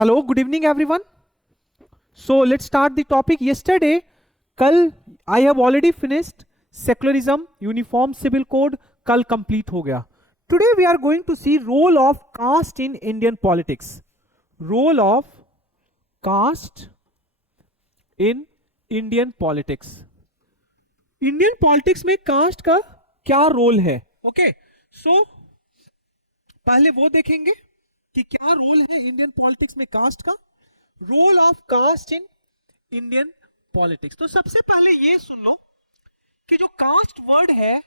Hello, good evening everyone. So let's start the topic. Yesterday, कल I have already finished secularism, uniform civil code, कल complete हो गया. Today we are going to see role of caste in Indian politics. Role of caste in Indian politics. Indian politics में caste का क्या role है? Okay, so पहले वो देखेंगे कि क्या रोल है इंडियन पॉलिटिक्स में कास्ट का. Role of caste in Indian politics. तो सबसे पहले ये सुन लो कि जो कास्ट वर्ड है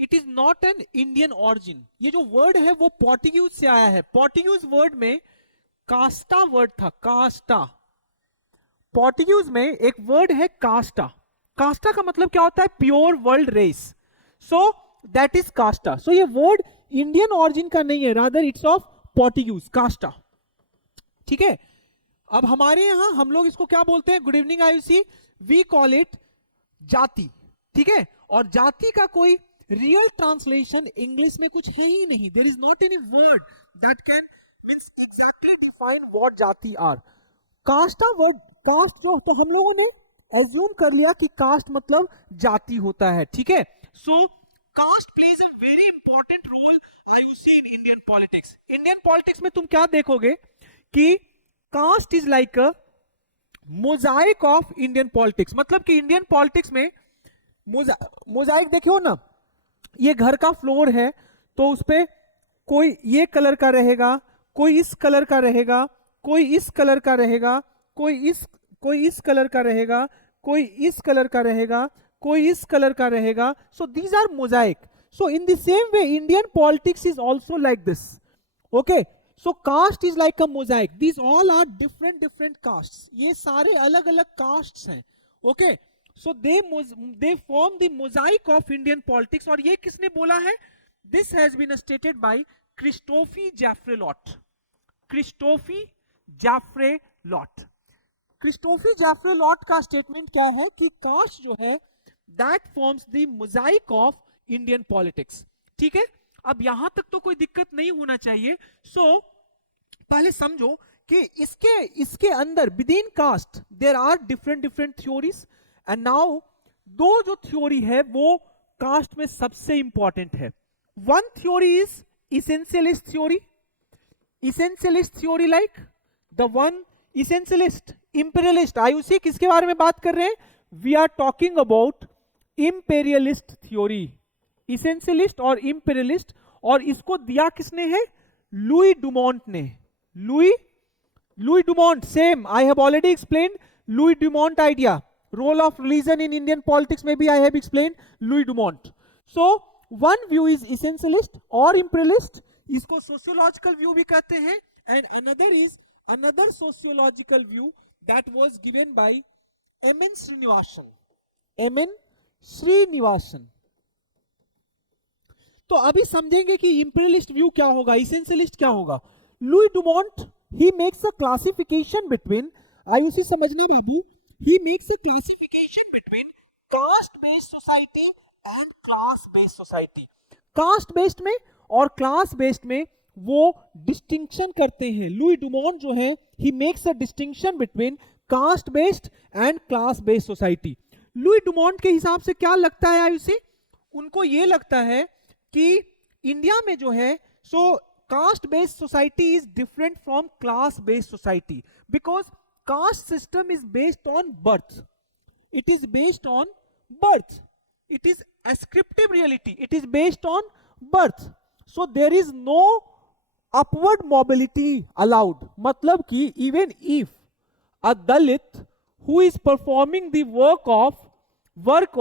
it is not an Indian origin. ये जो वर्ड है वो पोर्टुगीज से आया है. पोर्टुगीज वर्ड में कास्टा वर्ड था. कास्टा. पोर्टुगीज में एक वर्ड है कास्टा. कास्टा का मतलब क्या होता है? Pure world race. So that is casta. So ये वर्ड इंडियन ऑरिजिन का नहीं है, rather it's of Portuguese. Casta. ठीक है. अब हमारे यहां हम लोग इसको क्या बोलते हैं? Good evening Ayushi. We call it jati. ठीक है. और जाति का कोई रियल ट्रांसलेशन इंग्लिश में कुछ है ही नहीं. There is not any word that can means exactly define what jati are. कास्टा वर्ड, कास्ट जो, तो हम लोगों ने एज्यूम कर लिया कि कास्ट मतलब जाति होता है. ठीक है. So caste plays a very important role Ayushi in Indian politics. Indian politics में तुम क्या देखोगे कि caste is like a mosaic of Indian politics. मतलब कि इंडियन पॉलिटिक्स में मोजाइक देखियो ना, ये घर का फ्लोर है तो उस पे कोई ये कलर का रहेगा, कोई इस कलर का रहेगा, कोई इस कलर का रहेगा, कोई इस कलर का रहेगा, कोई इस कलर का रहेगा, कोई इस कलर का रहेगा. So these are mosaic. So in the same way Indian politics is also like this. Okay. So caste is like a mosaic. These all are different castes. ये सारे अलग अलग castes हैं. Okay. So they form the mosaic of Indian politics. और ये किसने बोला है? This has been stated by Christophe Jaffrelot. Christophe Jaffrelot. Christophe Jaffrelot का statement क्या है कि caste जो है that forms the mosaic of Indian politics. ठीक है. अब यहां तक तो कोई दिक्कत नहीं होना चाहिए. सो पहले समझो कि इसके अंदर within caste there are different theories. And now दो जो थ्योरी है वो कास्ट में सबसे इंपॉर्टेंट है. One theory is essentialist theory. Essentialist theory like the one essentialist imperialist. Ayushi किसके बारे में बात कर रहे हैं? We are talking about imperialist theory. Essentialist और इंपीरियलिस्ट. और इसको दिया किसने है? लुई डुमोंट ने. Louis Dumont. Same I have already explained Louis Dumont idea. Role of religion in Indian politics में भी I have explained Louis Dumont. So one view is essentialist और इंपीरियलिस्ट. इसको सोशियोलॉजिकल व्यू भी कहते हैं. And another is another sociological view that was given by M.N.. Srinivasan. M.N.. Srinivasan. तो अभी समझेंगे कि इंपीरियलिस्ट व्यू क्या होगा, इसेंशियलिस्ट क्या होगा. Louis Dumont he makes a classification between, Ayushi समझना बाबू, he makes a classification between caste based society and class based society. Caste based में और क्लास बेस्ड में वो डिस्टिंक्शन करते हैं. लुई डुमोंट जो है he makes a distinction between caste based and class based society. Louis Dumont के हिसाब से क्या लगता है आयुषी? उनको ये लगता है कि इंडिया में जो है so caste based society is different from class based society because caste system is based on birth. It is based on birth. It is ascriptive reality. It is based on birth. So there is no upward mobility allowed. मतलब कि even if a Dalit who is performing the work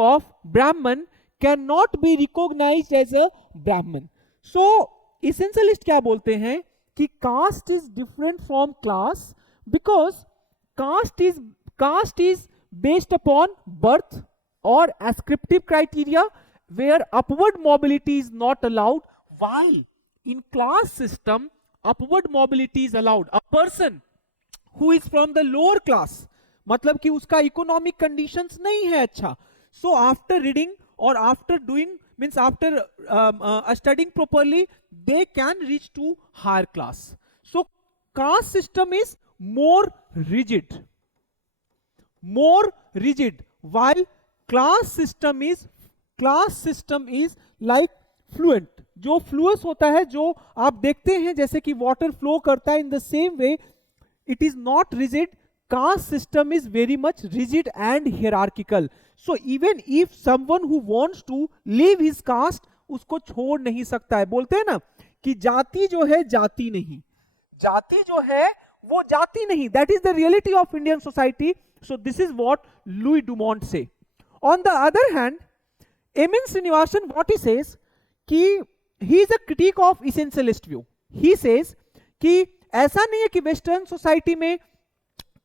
of Brahman cannot be recognized as a Brahman. So essentialist क्या बोलते हैं कि caste is different from class because caste is based upon birth or ascriptive criteria where upward mobility is not allowed, while in class system upward mobility is allowed. A person who is from the lower class, मतलब कि उसका economic conditions नहीं है अच्छा, so after reading or after doing means after studying properly, they can reach to higher class. So caste system is more rigid, while class system is like fluent. जो Fluence होता है, जो आप देखते हैं जैसे कि वाटर फ्लो करता है, इन the same way it is not rigid. Caste system is very much rigid and hierarchical. So even if someone who wants to leave his caste, उसको छोड़ नहीं सकता है. बोलते हैं ना कि जाति जो है जाति नहीं, जाति जो है वो जाति नहीं. That is the reality of Indian society. So this is what Louis Dumont say. On the other hand, M.N. Srinivasan, what he says कि he is a critique of essentialist view. He says कि ऐसा नहीं है कि western society में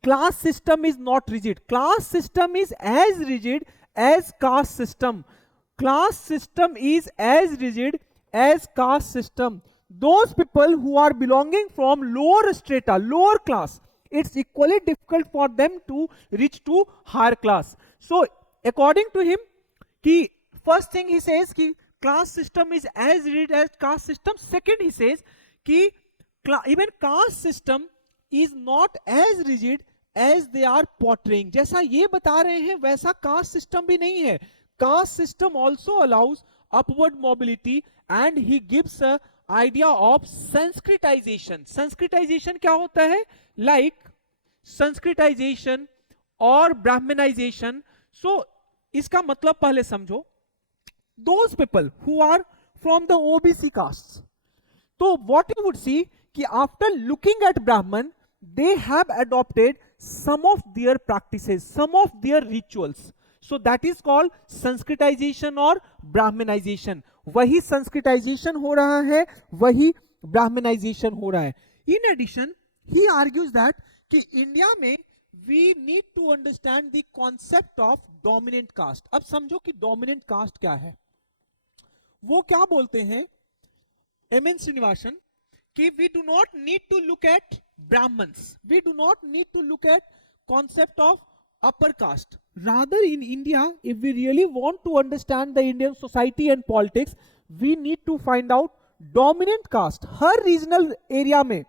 class system is not rigid. Class system is as rigid as caste system. Class system is as rigid as caste system. Those people who are belonging from lower strata, lower class, it's equally difficult for them to reach to higher class. So according to him, कि first thing he says कि class system is as rigid as caste system. Second he says कि even caste system is not as rigid as they are portraying. जैसा ये बता रहे हैं वैसा caste system भी नहीं है. Caste system also allows upward mobility and he gives a idea of Sanskritization. Sanskritization क्या होता है? Like Sanskritization और Brahmanization. So इसका मतलब पहले समझो. Those people who are from the OBC castes, तो what you would see कि after looking at Brahman, they have adopted some of their practices, some of their rituals. So that is called Sanskritization or Brahmanization. वही Sanskritization हो रहा है, वही Brahmanization हो रहा है. In addition, he argues that कि India में we need to understand the concept of dominant caste. अब समझो कि dominant caste क्या है. वो क्या बोलते हैं M.N. Srinivasan कि we do not need to look at Brahmins. We do not need to look at concept of upper caste. Rather in India, if we really want to understand the Indian society and politics, we need to find out dominant caste. Her regional area में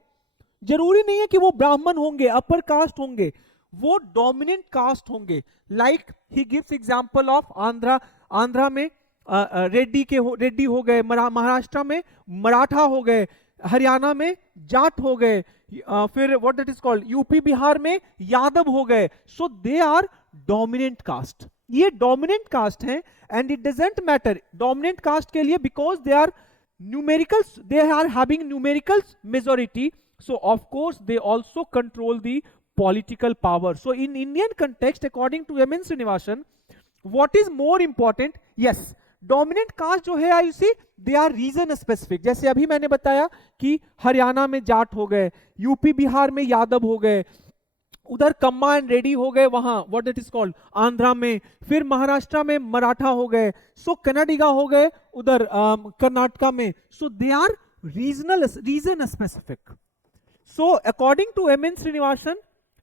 जरूरी नहीं है कि वो ब्राह्मण होंगे, upper caste होंगे, वो dominant caste होंगे. Like he gives example of Andhra में रेड्डी हो गए, महाराष्ट्र में मराठा हो गए, हरियाणा में जाट हो गए, फिर what that is called UP Bihar में यादव हो गए. So they are dominant caste. ये डोमिनेंट कास्ट हैं and it doesn't matter dominant caste के लिए because they are numericals, they are having numerical majority. So of course they also control the political power. So in Indian context according to M.N. Srinivasan, what is more important, yes dominant caste जो है I see they are region specific. जैसे अभी मैंने बताया कि हरियाणा में जाट हो गए, यूपी बिहार में यादव हो गए, उधर कम्मा एंड रेड्डी हो गए, वहां what that is called Andhra में, फिर महाराष्ट्र में मराठा हो गए, सो कन्नडिगा हो गए उधर कर्नाटका में. So they are region specific. So according to M.N. Srinivasan,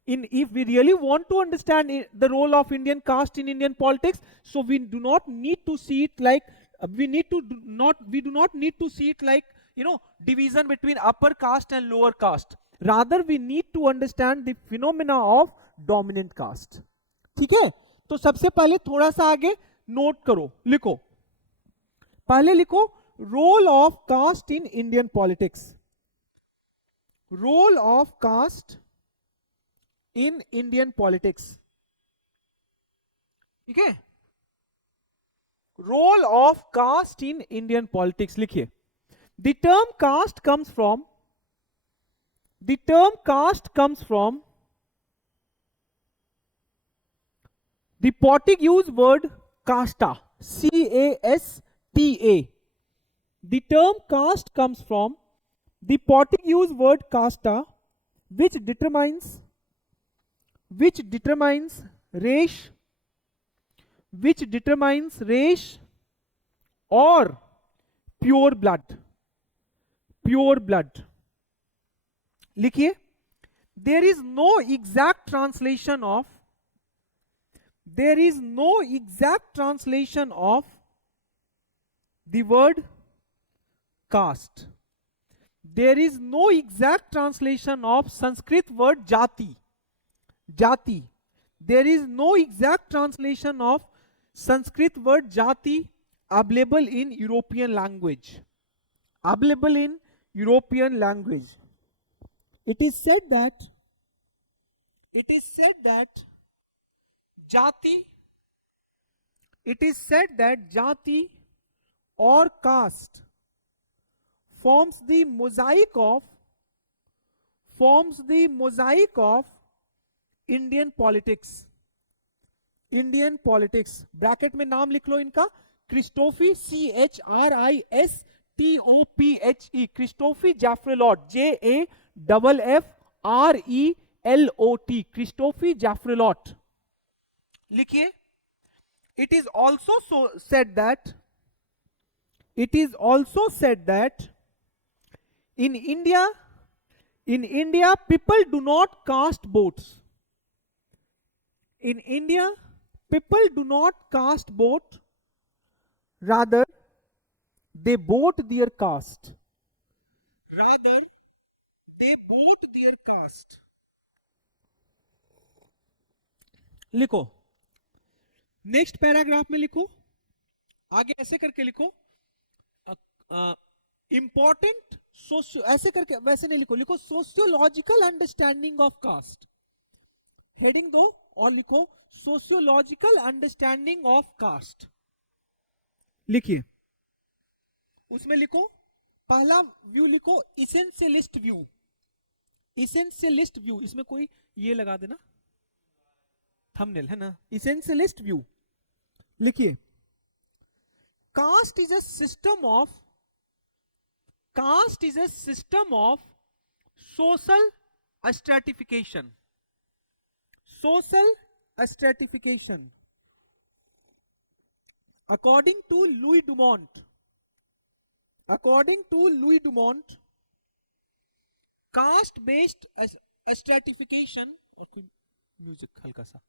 if we really want to understand the role of Indian caste in Indian politics, so we do not need to see it like we do not need to see it like division between upper caste and lower caste. Rather we need to understand the phenomena of dominant caste. ठीक है, तो सबसे पहले थोड़ा सा आगे note करो, लिखो, पहले लिखो role of caste in Indian politics. Role of caste in Indian politics. ठीक है, role of caste in Indian politics लिखिए. The term caste comes from the Portuguese word casta, C-A-S-T-A. The term caste comes from the Portuguese word casta, which determines race or pure blood. लिखिए, there is no exact translation of the word caste. There is no exact translation of Sanskrit word jati. Jati. There is no exact translation of Sanskrit word jati available in European language. Available in European language. It is said that jati or caste forms the mosaic of Indian politics. Indian politics bracket में नाम लिख लो इनका, क्रिस्टोफी, CHRISTOPHE, क्रिस्टोफी जैफ्रेलॉट, JAFFRELOT, क्रिस्टोफी जैफ्रेलॉट लिखिए. It is also said that in India people do not cast votes. In India people do not cast vote, rather they vote their caste. लिखो, next paragraph में लिखो, आगे ऐसे करके लिखो, इंपॉर्टेंट सोशियो, ऐसे करके, वैसे नहीं लिखो, लिखो sociological understanding of caste, heading दो और लिखो सोशियोलॉजिकल अंडरस्टैंडिंग ऑफ कास्ट. लिखिए, उसमें लिखो पहला व्यू लिखो इसेंशियलिस्ट व्यू. इसेंशियलिस्ट व्यू, इसमें कोई ये लगा देना थंबनेल है ना, इसेंशियलिस्ट व्यू. लिखिए, caste is a system of social stratification. According to Louis Dumont, caste based stratification, और कोई म्यूजिक हल्का सा.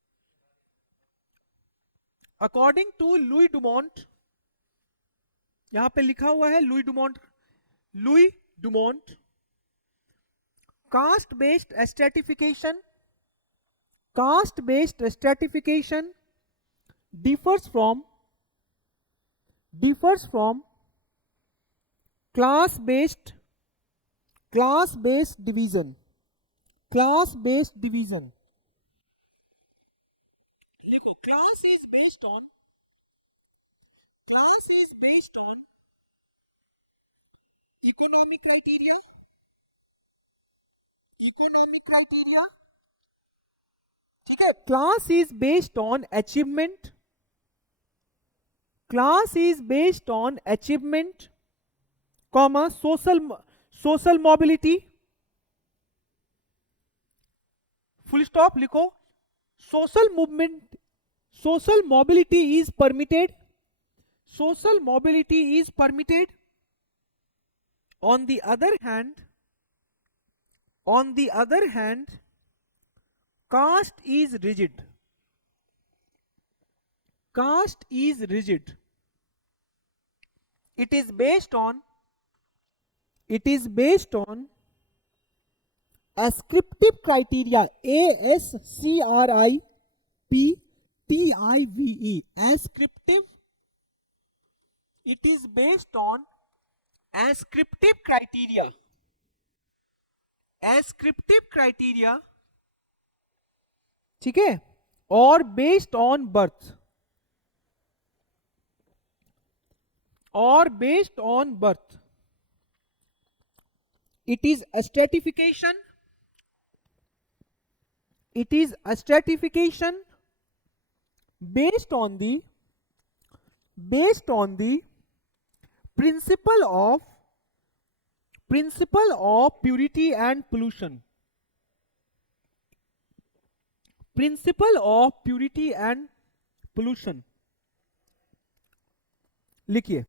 According to Louis Dumont, यहां पे लिखा हुआ है Louis Dumont, caste based stratification differs from class based division. लिखो, class is based on economic criteria. ठीक है, class is based on achievement. comma social mobility, full stop. लिखो, social mobility is permitted. On the other hand, caste is rigid. It is based on ascriptive criteria. ASCRIPTIVE. Ascriptive. It is based on ascriptive criteria. ठीक है, और based on birth. It is a stratification. Based on the principle of purity and pollution. लिखिए,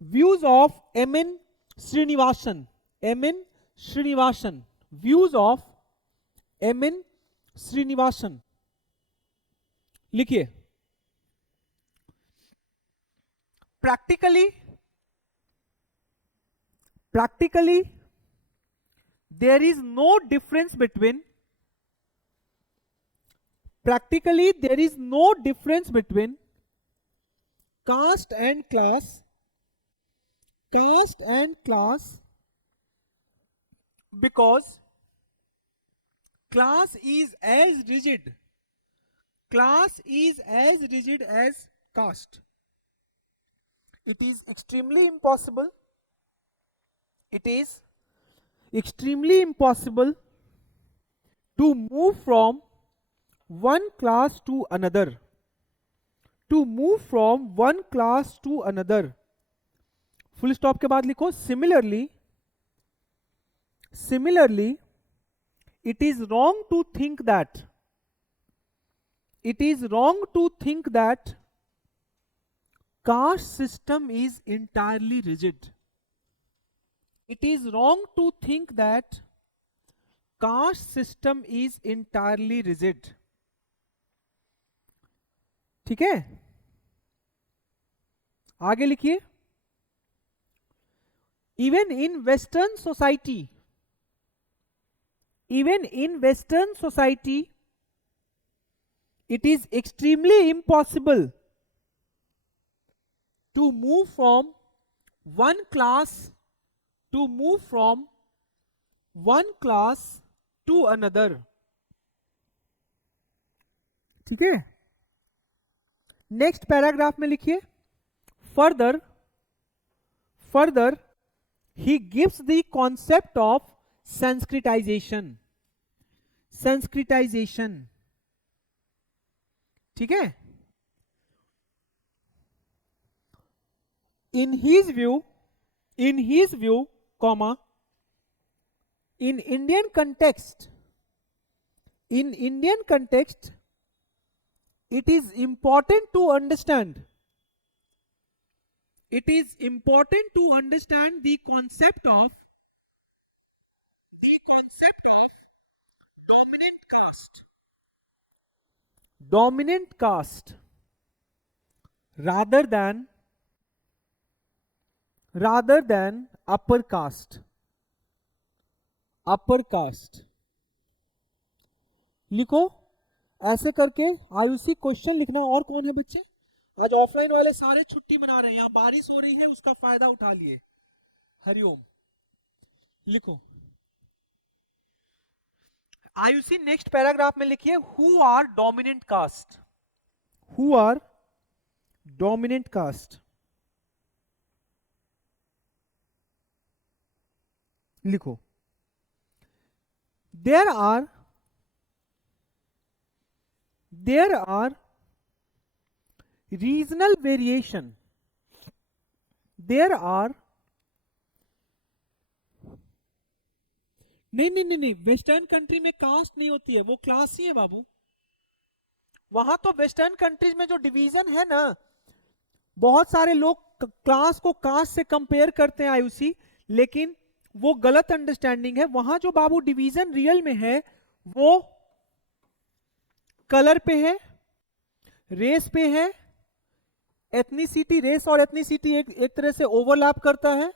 views of M.N. Srinivasan. Views of M.N. Srinivasan. लिखिए, practically there is no difference between caste and class because class is as rigid as caste. It is extremely impossible to move from one class to another. Full stop के बाद लिखो similarly it is wrong to think that caste system is entirely rigid. It is wrong to think that caste system is entirely rigid. ठीक है, आगे लिखिए. Even in Western society, it is extremely impossible to move from one class to another. ठीक है, next paragraph में लिखिए. Further he gives the concept of Sanskritisation. ठीक है. In his view, comma, in Indian context, it is important to understand the concept of dominant caste rather than upper caste. लिखो ऐसे करके Ayushi question लिखना. और कौन है बच्चे? आज ऑफलाइन वाले सारे छुट्टी मना रहे हैं, यहां बारिश हो रही है, उसका फायदा उठा लिए. हरिओम. लिखो आयुषी. नेक्स्ट पैराग्राफ में लिखिए हु आर डोमिनेंट कास्ट. लिखो there are regional variation. नहीं, वेस्टर्न कंट्री में कास्ट नहीं होती है, वो क्लास ही है बाबू. वहां तो वेस्टर्न कंट्रीज में जो डिवीजन है ना, बहुत सारे लोग क्लास को कास्ट से कंपेयर करते हैं आयुषी, लेकिन वो गलत अंडरस्टैंडिंग है. वहां जो बाबू डिवीजन रियल में है वो कलर पे है, रेस पे है. एथनिसिटी, रेस और एथनिसिटी एक तरह से ओवरलैप करता है.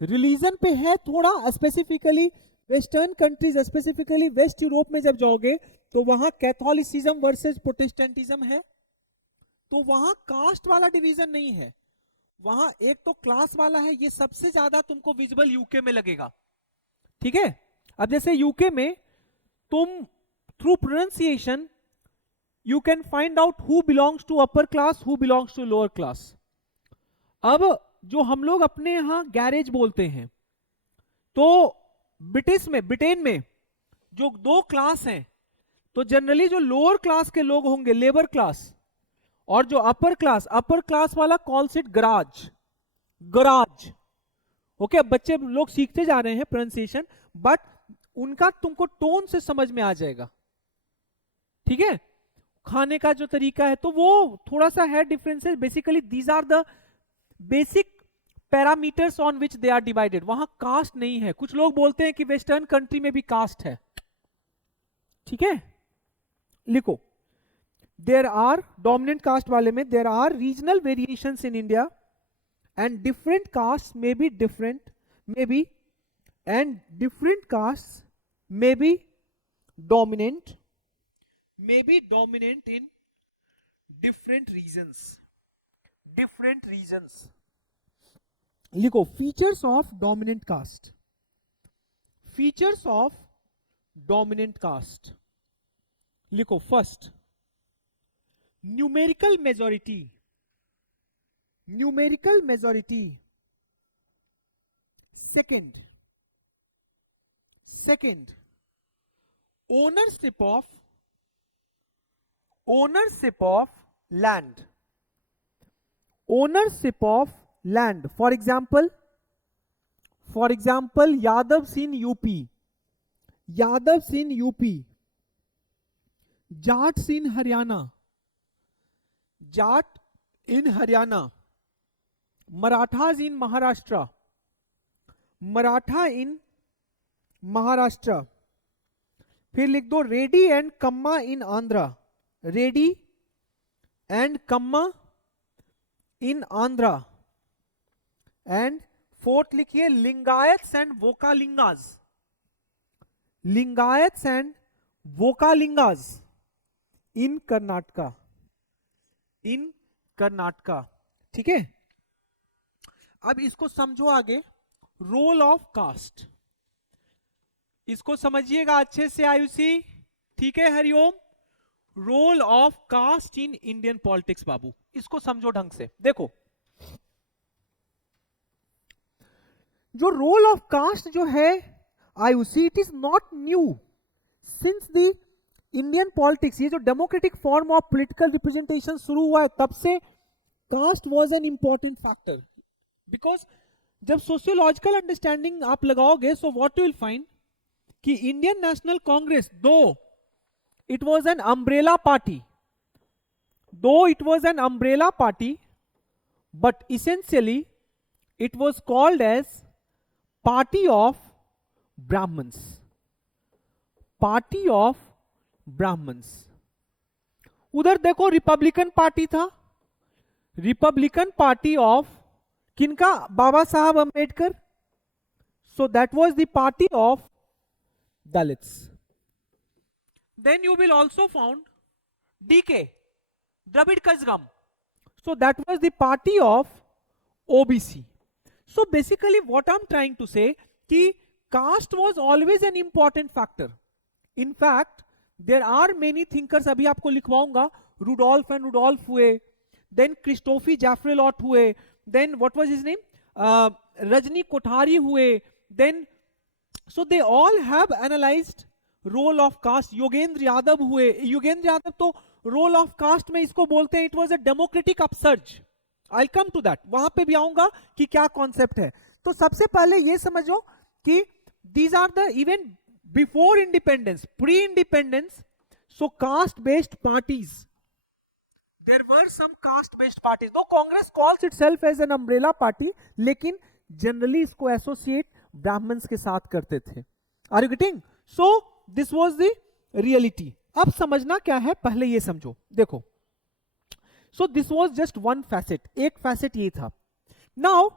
रिलीजन पे है थोड़ा. Specifically western countries, specifically west Europe में जब जाओगे तो वहां कैथोलिसिज्म वर्सेस प्रोटेस्टेंटिज्म है, तो वहां कास्ट वाला डिवीजन नहीं है, वहां एक तो क्लास वाला है. ये सबसे ज्यादा तुमको विजिबल यूके में लगेगा. ठीक है. अब जैसे यूके में तुम through pronunciation you can find out who belongs to upper class, who belongs to lower class. अब जो हम लोग अपने यहां गैरेज बोलते हैं, तो ब्रिटेन में जो दो क्लास हैं, तो जनरली जो लोअर क्लास के लोग होंगे लेबर क्लास, और जो अपर क्लास वाला कॉल्स इट गराज. ओके, अब बच्चे लोग सीखते जा रहे हैं प्रोनाउंसिएशन, बट उनका तुमको टोन से समझ में आ जाएगा. ठीक है. खाने का जो तरीका है तो वो थोड़ा सा है differences. Basically these are the basic parameters on which they are divided. वहां कास्ट नहीं है. कुछ लोग बोलते हैं कि वेस्टर्न कंट्री में भी कास्ट है. ठीक है. लिखो देयर आर डोमिनेंट कास्ट वाले में there are regional variations in India and different caste may be different may be and different caste may be dominant in different regions. लिखो features of dominant caste. लिखो first numerical majority. Second ownership of land. For example Yadavs in UP, Jats in Haryana, Marathas in Maharashtra. फिर लिख दो ready and Kamma in Andhra, and fourth लिखिए Lingayats and वोकालिंगास इन कर्नाटका. ठीक है, अब इसको समझो आगे. रोल ऑफ कास्ट, इसको समझिएगा अच्छे से आयुषी. ठीक है Hariom. Role of caste in Indian politics बाबू, इसको समझो ढंग से. देखो जो रोल ऑफ कास्ट जो है Ayushi, it is not new since the Indian politics. ये जो democratic form of political representation शुरू हुआ है तब से caste was an important factor. Because जब सोशियोलॉजिकल अंडरस्टैंडिंग आप लगाओगे, so what you will find कि Indian National Congress though it was an umbrella party, but essentially it was called as party of Brahmins. उधर देखो रिपब्लिकन पार्टी था, Republican Party of किनका? बाबा साहब Ambedkar. So that was the party of Dalits. Then you will also found DK, Dravid Kazhagam. So that was the party of OBC. So basically what I'm trying to say कि caste was always an important factor. In fact there are many thinkers, अभी आपको लिखवाऊंगा. Rudolph and Rudolph हुए, then Christophe Jaffrelot हुए, then what was his name, Rajni Kothari हुए, then so they all have analyzed role of caste. Yogendra Yadav हुए. योगेंद्र यादव तो role of cast में इसको बोलते हैं it was a democratic upsurge. I come to that, वहां पे भी आऊंगा कि क्या कॉन्सेप्ट है. तो सबसे पहले ये समझो कि these are the even before independence, pre independence. So caste based parties, there were some caste based parties. Though Congress calls itself as an umbrella party, लेकिन जनरली इसको एसोसिएट ब्राह्मण्स के साथ करते थे. Are you getting? So this was the reality. अब समझना क्या है पहले ये समझो. देखो, so this was just one facet, एक फैसेट ये था. Now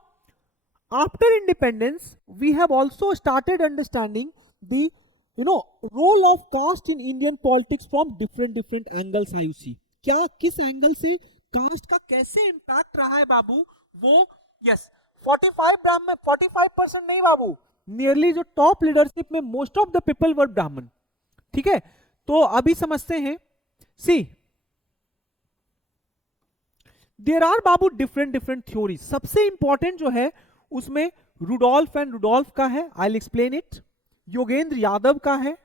after independence we have also started understanding the role of caste in Indian politics from different angles. Ayushi, क्या किस एंगल से कास्ट का कैसे इंपैक्ट रहा है बाबू वो. यस 45 ब्राह्मण, 45% नहीं बाबू, नियरली जो टॉप लीडरशिप में most of the people were Brahmin. ठीक है, तो अभी समझते हैं. सी देयर आर बाबू डिफरेंट थ्योरी. सबसे इंपॉर्टेंट जो है उसमें रुडोल्फ एंड रुडोल्फ का है, I will explain it. Yogendra Yadav का है,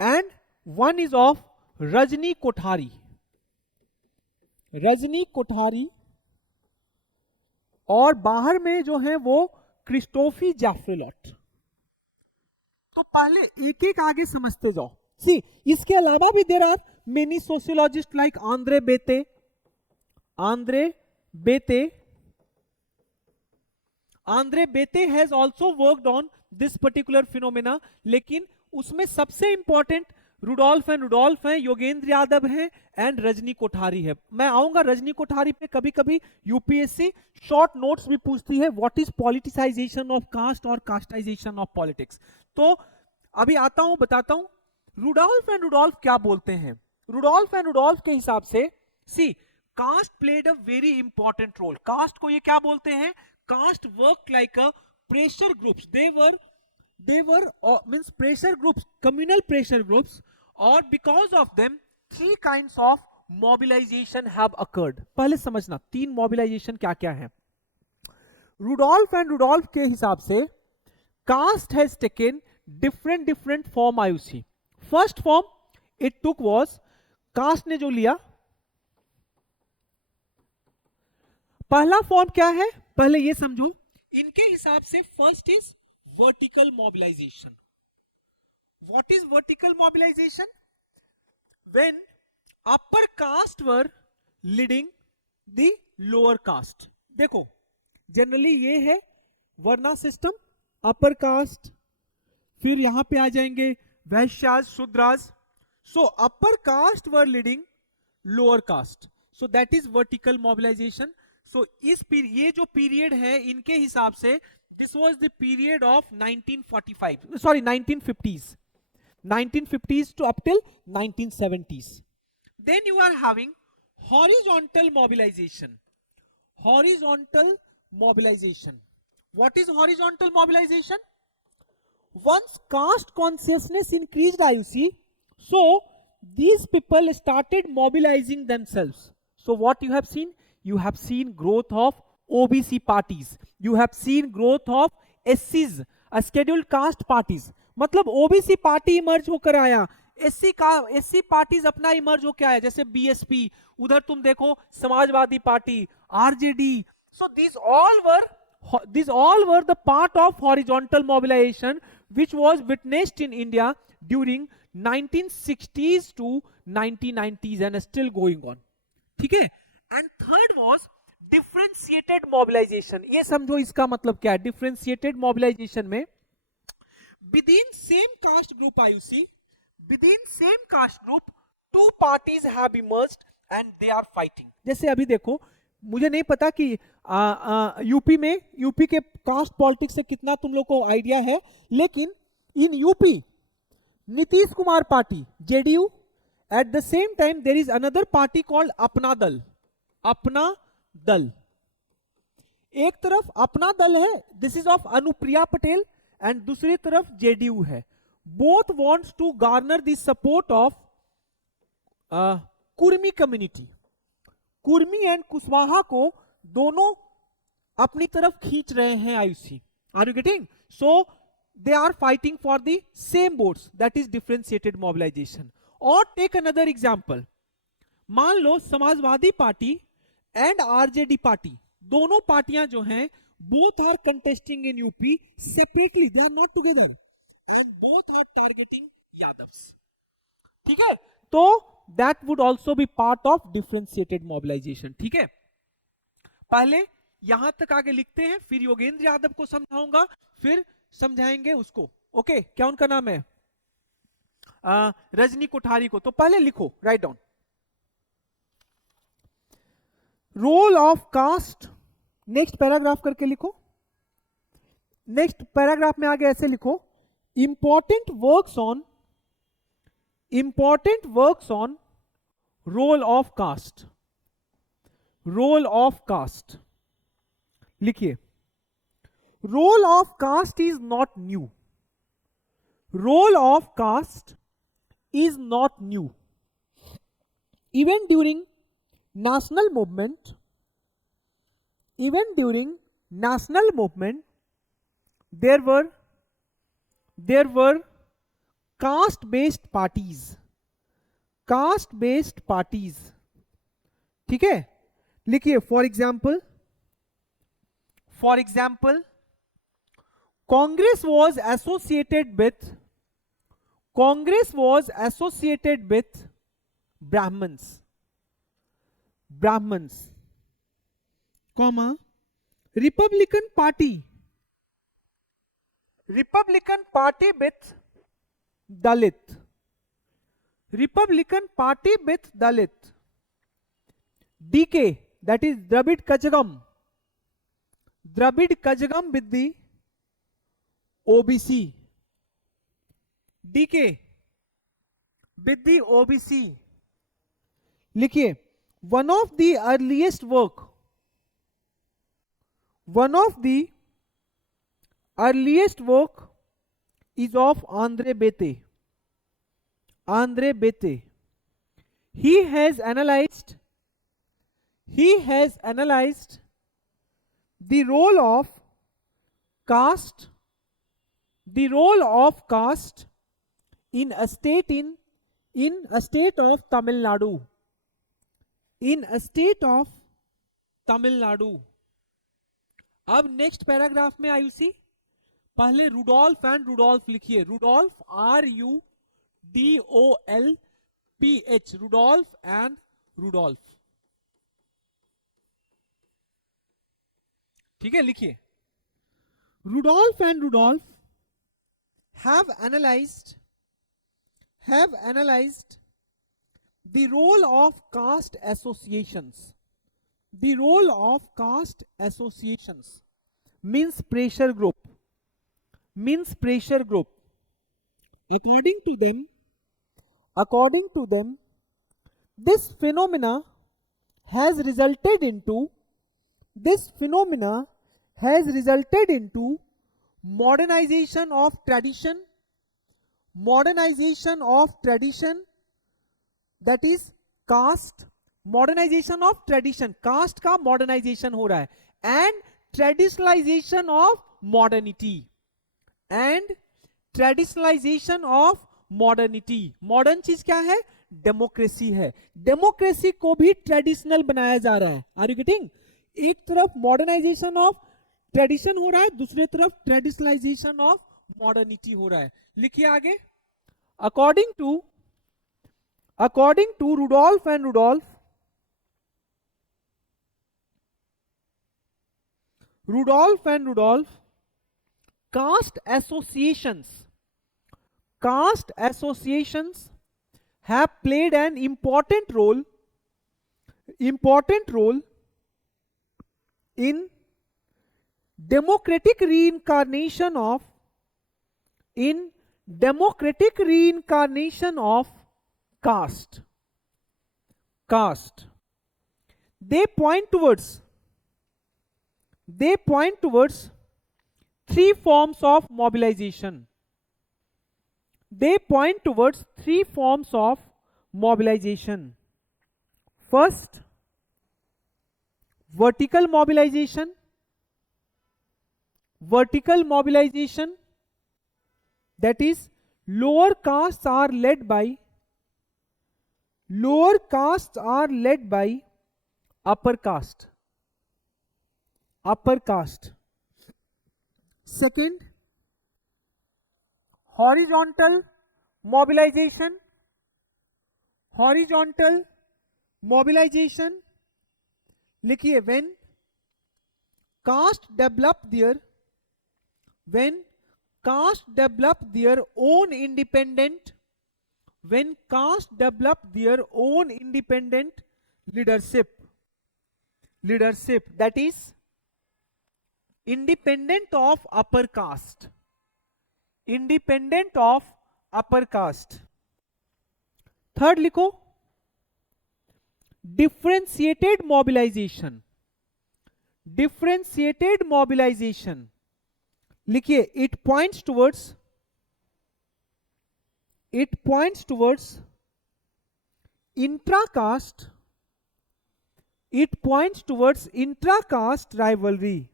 and one is of Rajni Kothari. और बाहर में जो है वो क्रिस्टोफी जाफ्रेलॉट. तो पहले एक एक आगे समझते जाओ. सी इसके अलावा भी there are many sociologists like Andre Beteille has also worked on this particular phenomena. लेकिन उसमें सबसे इंपॉर्टेंट रुडोल्फ एंड रुडोल्फ हैं, योगेंद्र यादव हैं एंड रजनी कोठारी है। मैं आऊंगा रजनी कोठारी पे। कभी कभी यूपीएससी शॉर्ट नोट्स भी पूछती है what is politicization of caste और कास्टाइजेशन ऑफ पॉलिटिक्स। तो अभी आता हूं, बताता हूं रुडोल्फ एंड रुडोल्फ क्या बोलते हैं। रुडोल्फ एंड रुडोल्फ के हिसाब से see caste played a very important role. Caste को ये क्या बोलते हैं, caste work like a pressure groups. they were means pressure groups, communal pressure groups, or because of them three kinds of mobilization have occurred। पहले समझना तीन mobilization क्या क्या है। रुडोल्फ एंड रुडोल्फ के हिसाब से caste has taken different form Ayushi. First form it took was, caste ने जो लिया, पहला फॉर्म क्या है पहले ये समझो। इनके हिसाब से first is vertical mobilization। What is vertical mobilization? When upper caste were leading the lower caste। देखो जनरली ये है वर्ना सिस्टम, अपर कास्ट, फिर यहां पे आ जाएंगे Vaishyas, Shudras. So upper caste were leading lower caste, so that is vertical mobilization. So इस ये जो पीरियड है इनके हिसाब से this was the period of 1945, sorry 1950s, 1950s to up till 1970s। then you are having horizontal mobilization। horizontal mobilization, what is horizontal mobilization? once caste consciousness increased IUC, so these people started mobilizing themselves। so what you have seen, you have seen growth of OBC parties, you have seen growth of SCs, scheduled caste parties। मतलब OBC party emerge होकर आया, SC parties अपना emerge होकर आया, जैसे BSP, उधर तुम देखो Samajwadi party, RJD। so these all were the part of horizontal mobilization which was witnessed in India during 1960s to 1990s and still going on। ठीक है। and third was differentiated mobilization. ये समझो इसका मतलब क्या है। डिफरेंशिएटेड मोबिलाइजेशन में within same caste group Ayushi, within same caste group two parties have emerged and they are fighting. जैसे अभी देखो, मुझे नहीं पता कि यूपी के कास्ट पॉलिटिक्स से कितना तुम लोग को आइडिया है, लेकिन in UP Nitish Kumar party JDU, at the same time there is another party called Apna Dal. Apna Dal, एक तरफ अपना दल है, this is of Anupriya Patel, and दूसरी तरफ जेडीयू है। Both wants to garner the support of Kurmi community. Kurmi and Kushwaha को दोनों अपनी तरफ खींच रहे हैं Ayushi. Are you getting? So they are fighting for the same votes, that is differentiated mobilization. और टेक अनदर एग्जांपल, मान लो Samajwadi party and RJD party, दोनों पार्टियां जो हैं both are contesting in UP separately, they are not together, and both are targeting Yadavs. ठीक है, तो that would also be part of differentiated mobilization. ठीक है, पहले यहां तक आगे लिखते हैं, फिर योगेंद्र यादव को समझाऊंगा, फिर समझाएंगे उसको। ओके, क्या उनका नाम है? रजनी कोठारी को। तो पहले लिखो, right down role of caste. Next paragraph करके लिखो। नेक्स्ट पैराग्राफ में आगे ऐसे लिखो, important works on role of caste. Role of caste लिखिए। Role of caste is not new. Role of caste is not new. Even during national movement, there were caste based parties। ठीक है, लिखिए। For example Congress was associated with Brahmins, comma, Republican Party with Dalit, Republican Party with Dalit. DK, that is Dravid Kachagam. Dravid Kachagam with the OBC. DK with the OBC. लिखिए, one of the earliest work is of Andre Bete. Andre Bete. He has analyzed the role of caste in a state of Tamil Nadu. अब next paragraph में आयुषी पहले Rudolph and Rudolph लिखिए. Rudolph RUDOLPH, Rudolph and Rudolph. ठीक है, लिखिए. Rudolph and Rudolph have analyzed the role of caste associations. The role of caste associations means pressure group. According to them, this phenomena has resulted into modernization of tradition, that is caste, modernization of tradition, caste का modernization हो रहा है, and traditionalization of modernity. Modern चीज क्या है? Democracy है. Democracy को भी ट्रेडिशनल बनाया जा रहा है. Are you getting? एक तरफ मॉडर्नाइजेशन ऑफ ट्रेडिशन हो रहा है, दूसरी तरफ ट्रेडिशनलाइजेशन ऑफ मॉडर्निटी हो रहा है. लिखिए आगे. According to Rudolph and Rudolph, caste associations have played an important role in democratic reincarnation of caste. They point towards three forms of mobilization. First, vertical mobilization. That is, lower castes are led by upper caste. Second, horizontal mobilization. लिखिए, when caste develop their own independent leadership, that is independent of upper caste. Third लिखो, differentiated mobilization. लिखिए, it points towards intra-caste rivalry.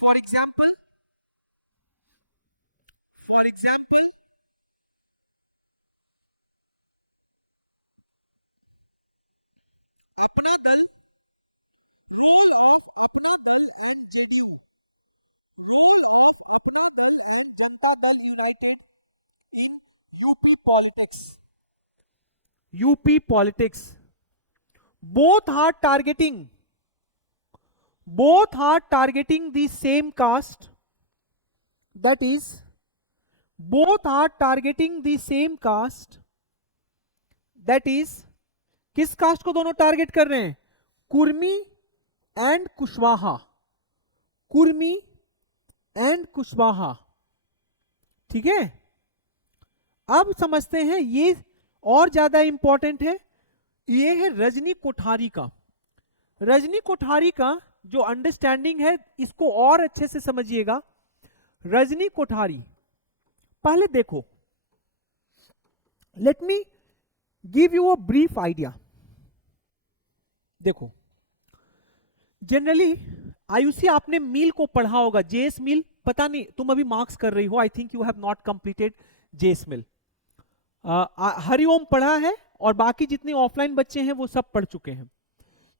For example, अपना दल, role of अपना दल in JDU, Janata Dal united in UP politics. Both are targeting the same caste, that is both are targeting the same caste, that is किस cast को दोनों target कर रहे हैं? Kurmi and Kushwaha, Kurmi and Kushwaha. ठीक है, अब समझते हैं, ये और ज्यादा इंपॉर्टेंट है, ये है रजनी कोठारी का। रजनी कोठारी का जो अंडरस्टैंडिंग है, इसको और अच्छे से समझिएगा। रजनी कोठारी, पहले देखो, let me give you a brief idea. देखो, जनरली आयुषी आपने मील को पढ़ा होगा, जेएस मील, पता नहीं तुम अभी मार्क्स कर रही हो, I think you have not completed JS Mill. Hariom पढ़ा है और बाकी जितने ऑफलाइन बच्चे हैं वो सब पढ़ चुके हैं।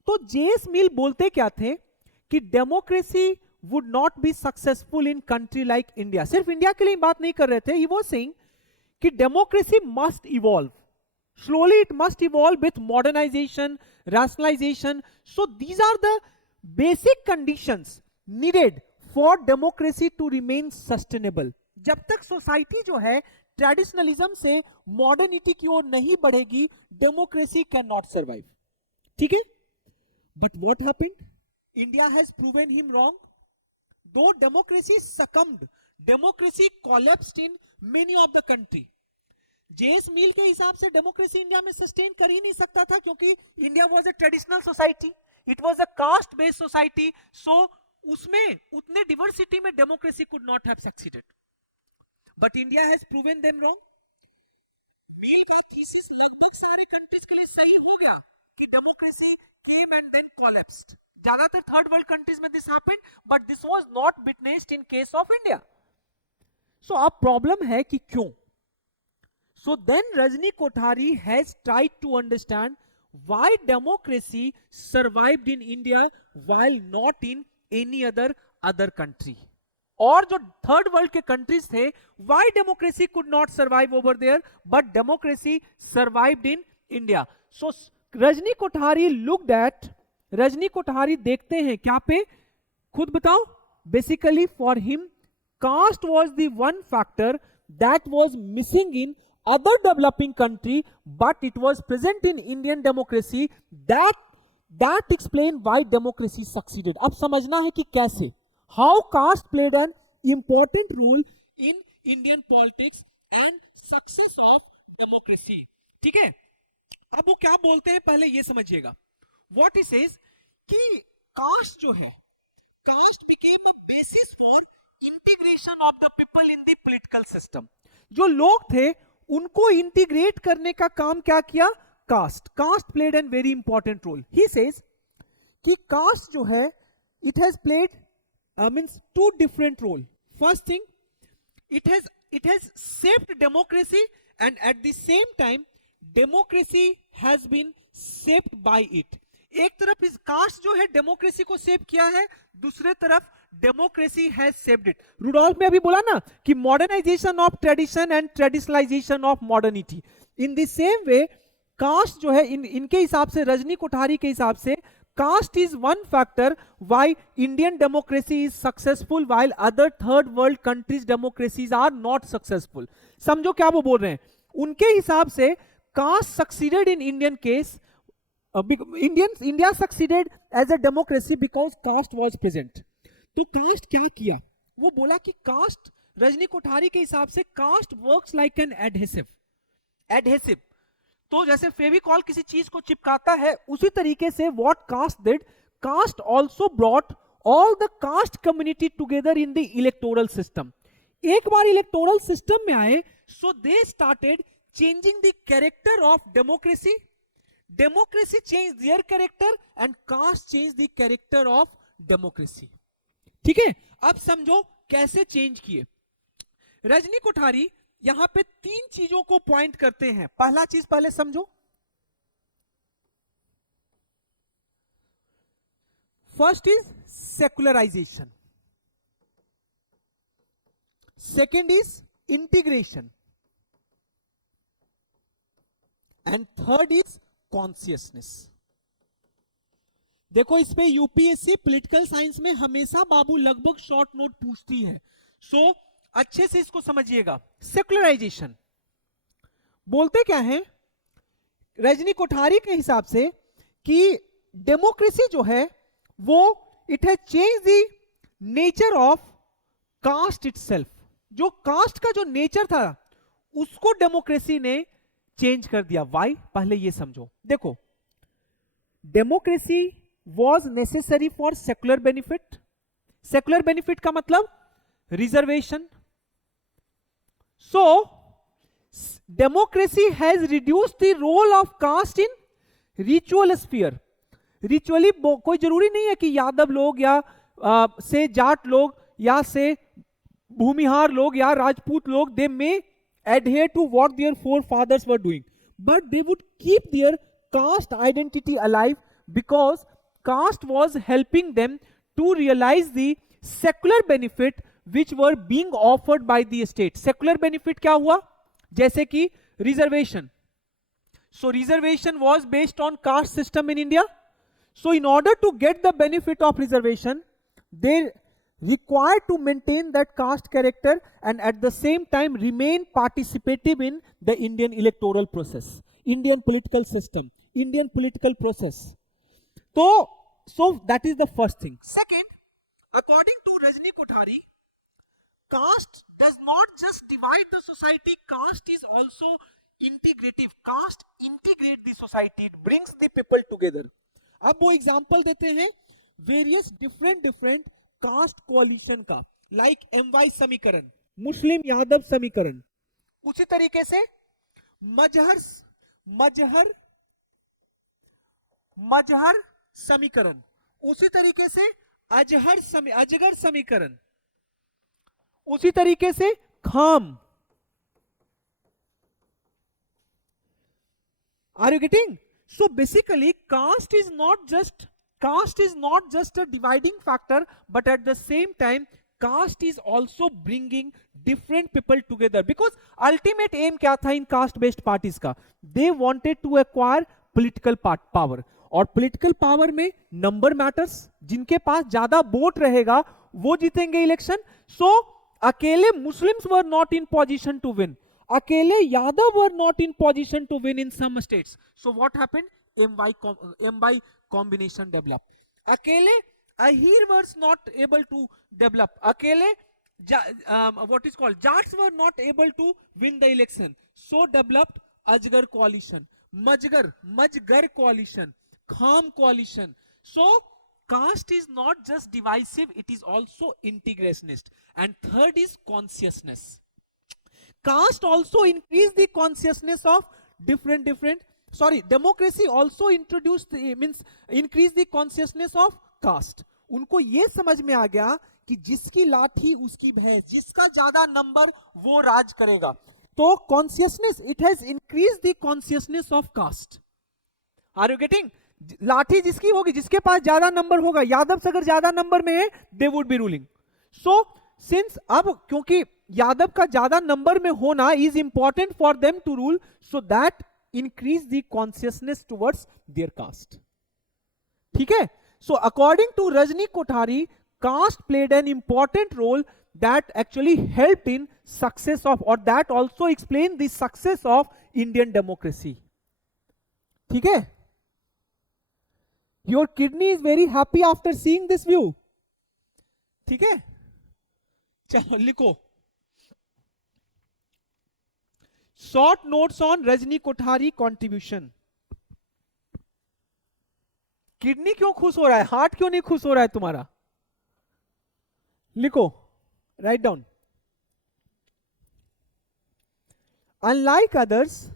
तो जेएस मील बोलते क्या थे कि democracy would not be successful in country like India. सिर्फ इंडिया के लिए बात नहीं कर रहे थे, ही वाज सेइंग कि democracy must evolve, slowly it must evolve with modernization, rationalization. So these are the basic conditions needed for democracy to remain sustainable. जब तक सोसाइटी जो है ट्रेडिशनलिज्म से मॉडर्निटी की ओर नहीं बढ़ेगी, डेमोक्रेसी कैन नॉट सर्वाइव। ठीक है, but what happened? India has proven him wrong. Though democracy succumbed, democracy collapsed in many of the country. JS Mill के हिसाब से डेमोक्रेसी इंडिया में सस्टेन कर ही नहीं सकता था, क्योंकि India was a traditional society, it was a caste based society, so उसमें उतने डिवर्सिटी में democracy could not have succeeded. But India has proven them wrong. Mill का थीसिस लगभग सारे कंट्रीज के लिए सही हो गया कि democracy came and then collapsed. ज्यादातर थर्ड वर्ल्ड कंट्रीज में this happened, but this was not witnessed in case of India. So अब प्रॉब्लम है कि क्यों? So then Rajni Kothari has tried to understand why democracy survived in India while not in any other country. और जो third world के countries थे, why democracy could not survive over there but democracy survived in India. So Rajni Kothari looked at, Rajni Kothari देखते हैं क्या पे, खुद बताओ। Basically for him caste was the one factor that was missing in other developing country, but it was present in Indian democracy. That explain why democracy succeeded. अब समझना है कि कैसे, how caste played an important role in Indian politics and success of democracy. ठीक है, अब वो क्या बोलते हैं पहले ये समझिएगा। What he says कि caste जो है, caste became a basis for integration of the people in the political system. जो लोग थे उनको इंटीग्रेट करने का काम क्या किया? Caste played an very important role. He says कि कास्ट जो है, it has played means two different role. First thing, it has shaped democracy and at the same time democracy has been shaped by it. एक तरफ इस cast जो है democracy को shape किया है, दूसरे तरफ democracy has shaped it. Rudolph ने अभी बोला ना कि modernization of tradition and traditionalization of modernity. In the same way caste जो है, इनके हिसाब से, रजनी कोठारी के हिसाब से, caste is one factor why Indian democracy is successful while other third world countries democracies are not successful. समझो क्या वो बोल रहे हैं। उनके हिसाब से caste succeeded in Indian case, India succeeded as a democracy because caste was present. तो कास्ट क्या किया? वो बोला कि कास्ट, रजनी कोठारी के हिसाब से, caste works like an adhesive. तो जैसे फेविकॉल किसी चीज को चिपकाता है, उसी तरीके से what caste did, caste also brought all the caste community together in the electoral system. एक बार इलेक्टोरल सिस्टम में आए, so they started changing the character of democracy. Democracy change their character and caste change the character of democracy. ठीक है, अब समझो कैसे change किए। रजनी कोठारी यहां पे तीन चीजों को पॉइंट करते हैं। पहला चीज पहले समझो, first is secularization, second is integration and third is consciousness. देखो, इस पे यूपीएससी पॉलिटिकल साइंस में हमेशा बाबू लगभग शॉर्ट नोट पूछती है। सो अच्छे से इसको समझिएगा। सेकुलराइजेशन बोलते क्या है रजनी कोठारी के हिसाब से कि डेमोक्रेसी जो है वो it has change the nature of caste itself. जो कास्ट का जो नेचर था उसको डेमोक्रेसी ने चेंज कर दिया। वाई? पहले ये समझो। देखो, democracy was necessary for secular benefit. Secular benefit का मतलब reservation. So democracy has reduced the role of caste in ritual sphere. Ritually कोई जरूरी नहीं है कि यादव लोग या से जाट लोग या से भूमिहार लोग या राजपूत लोग, दे मे adhere to what their forefathers were doing, but they would keep their caste identity alive because caste was helping them to realize the secular benefit which were being offered by the state. Secular benefit क्या हुआ? जैसे कि reservation. So reservation was based on caste system in India. So in order to get the benefit of reservation, they required to maintain that caste character and at the same time remain participative in the Indian electoral process, Indian political system, Indian political process. So that is the first thing. Second, according to Rajni Kothari, caste does not just divide the society, caste is also integrative. Caste integrate the society, it brings the people together. अब वो example देते हैं various different caste कोalition का, like MY समीकरण, मुस्लिम यादव समीकरण। उसी तरीके से मजहर समीकरण, उसी तरीके से अजगर समीकरण, उसी तरीके से खाम। Are you getting? So basically caste is not just a dividing factor, but at the same time caste is also bringing different people together, because ultimate aim क्या था इन caste based parties का? They wanted to acquire political power, और political power में number matters। जिनके पास ज्यादा vote रहेगा वो जीतेंगे इलेक्शन। So अकेले Muslims were not in position to win, अकेले Yadav were not in position to win in some states. So what happened? MY combination developed. अकेले Ahir was not able to develop. अकेले what is called Jats were not able to win the election. So developed Ajgar coalition, Majgar coalition, Kham coalition. So caste is not just divisive, it is also integrationist. And third is consciousness. Caste also increased the consciousness of democracy also increased the consciousness of caste. उनको ये समझ में आ गया कि जिसकी लाठी उसकी भैंस, जिसका ज्यादा नंबर वो राज करेगा। तो consciousness, it has increased the consciousness of caste. Are you getting? लाठी जिसकी होगी, जिसके पास ज्यादा नंबर होगा, यादव से अगर ज्यादा नंबर में है, they would be ruling. So since अब क्योंकि यादव का ज्यादा नंबर में होना is important for them to rule, so that increase the consciousness towards their caste. ठीक है? So according to Rajni Kothari, caste played an important role that actually helped in success of, or that also explained the success of Indian democracy. ठीक है? Your kidney is very happy after seeing this view. ठीक है? चलो लिखो short notes on Rajni Kothari contribution. Kidney क्यों खुश हो रहा है? हार्ट क्यों नहीं खुश हो रहा है तुम्हारा? लिखो, right down. Unlike others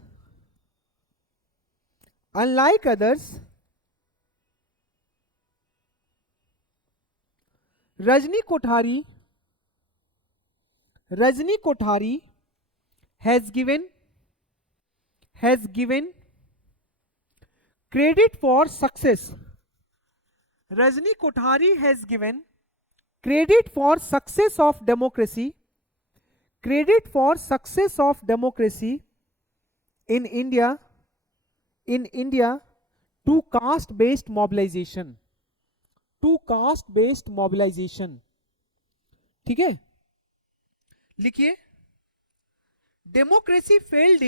Rajni Kothari has given credit for success. Rajni Kothari has given credit for success of democracy in India to caste based mobilization. ठीक है? लिखिए, democracy failed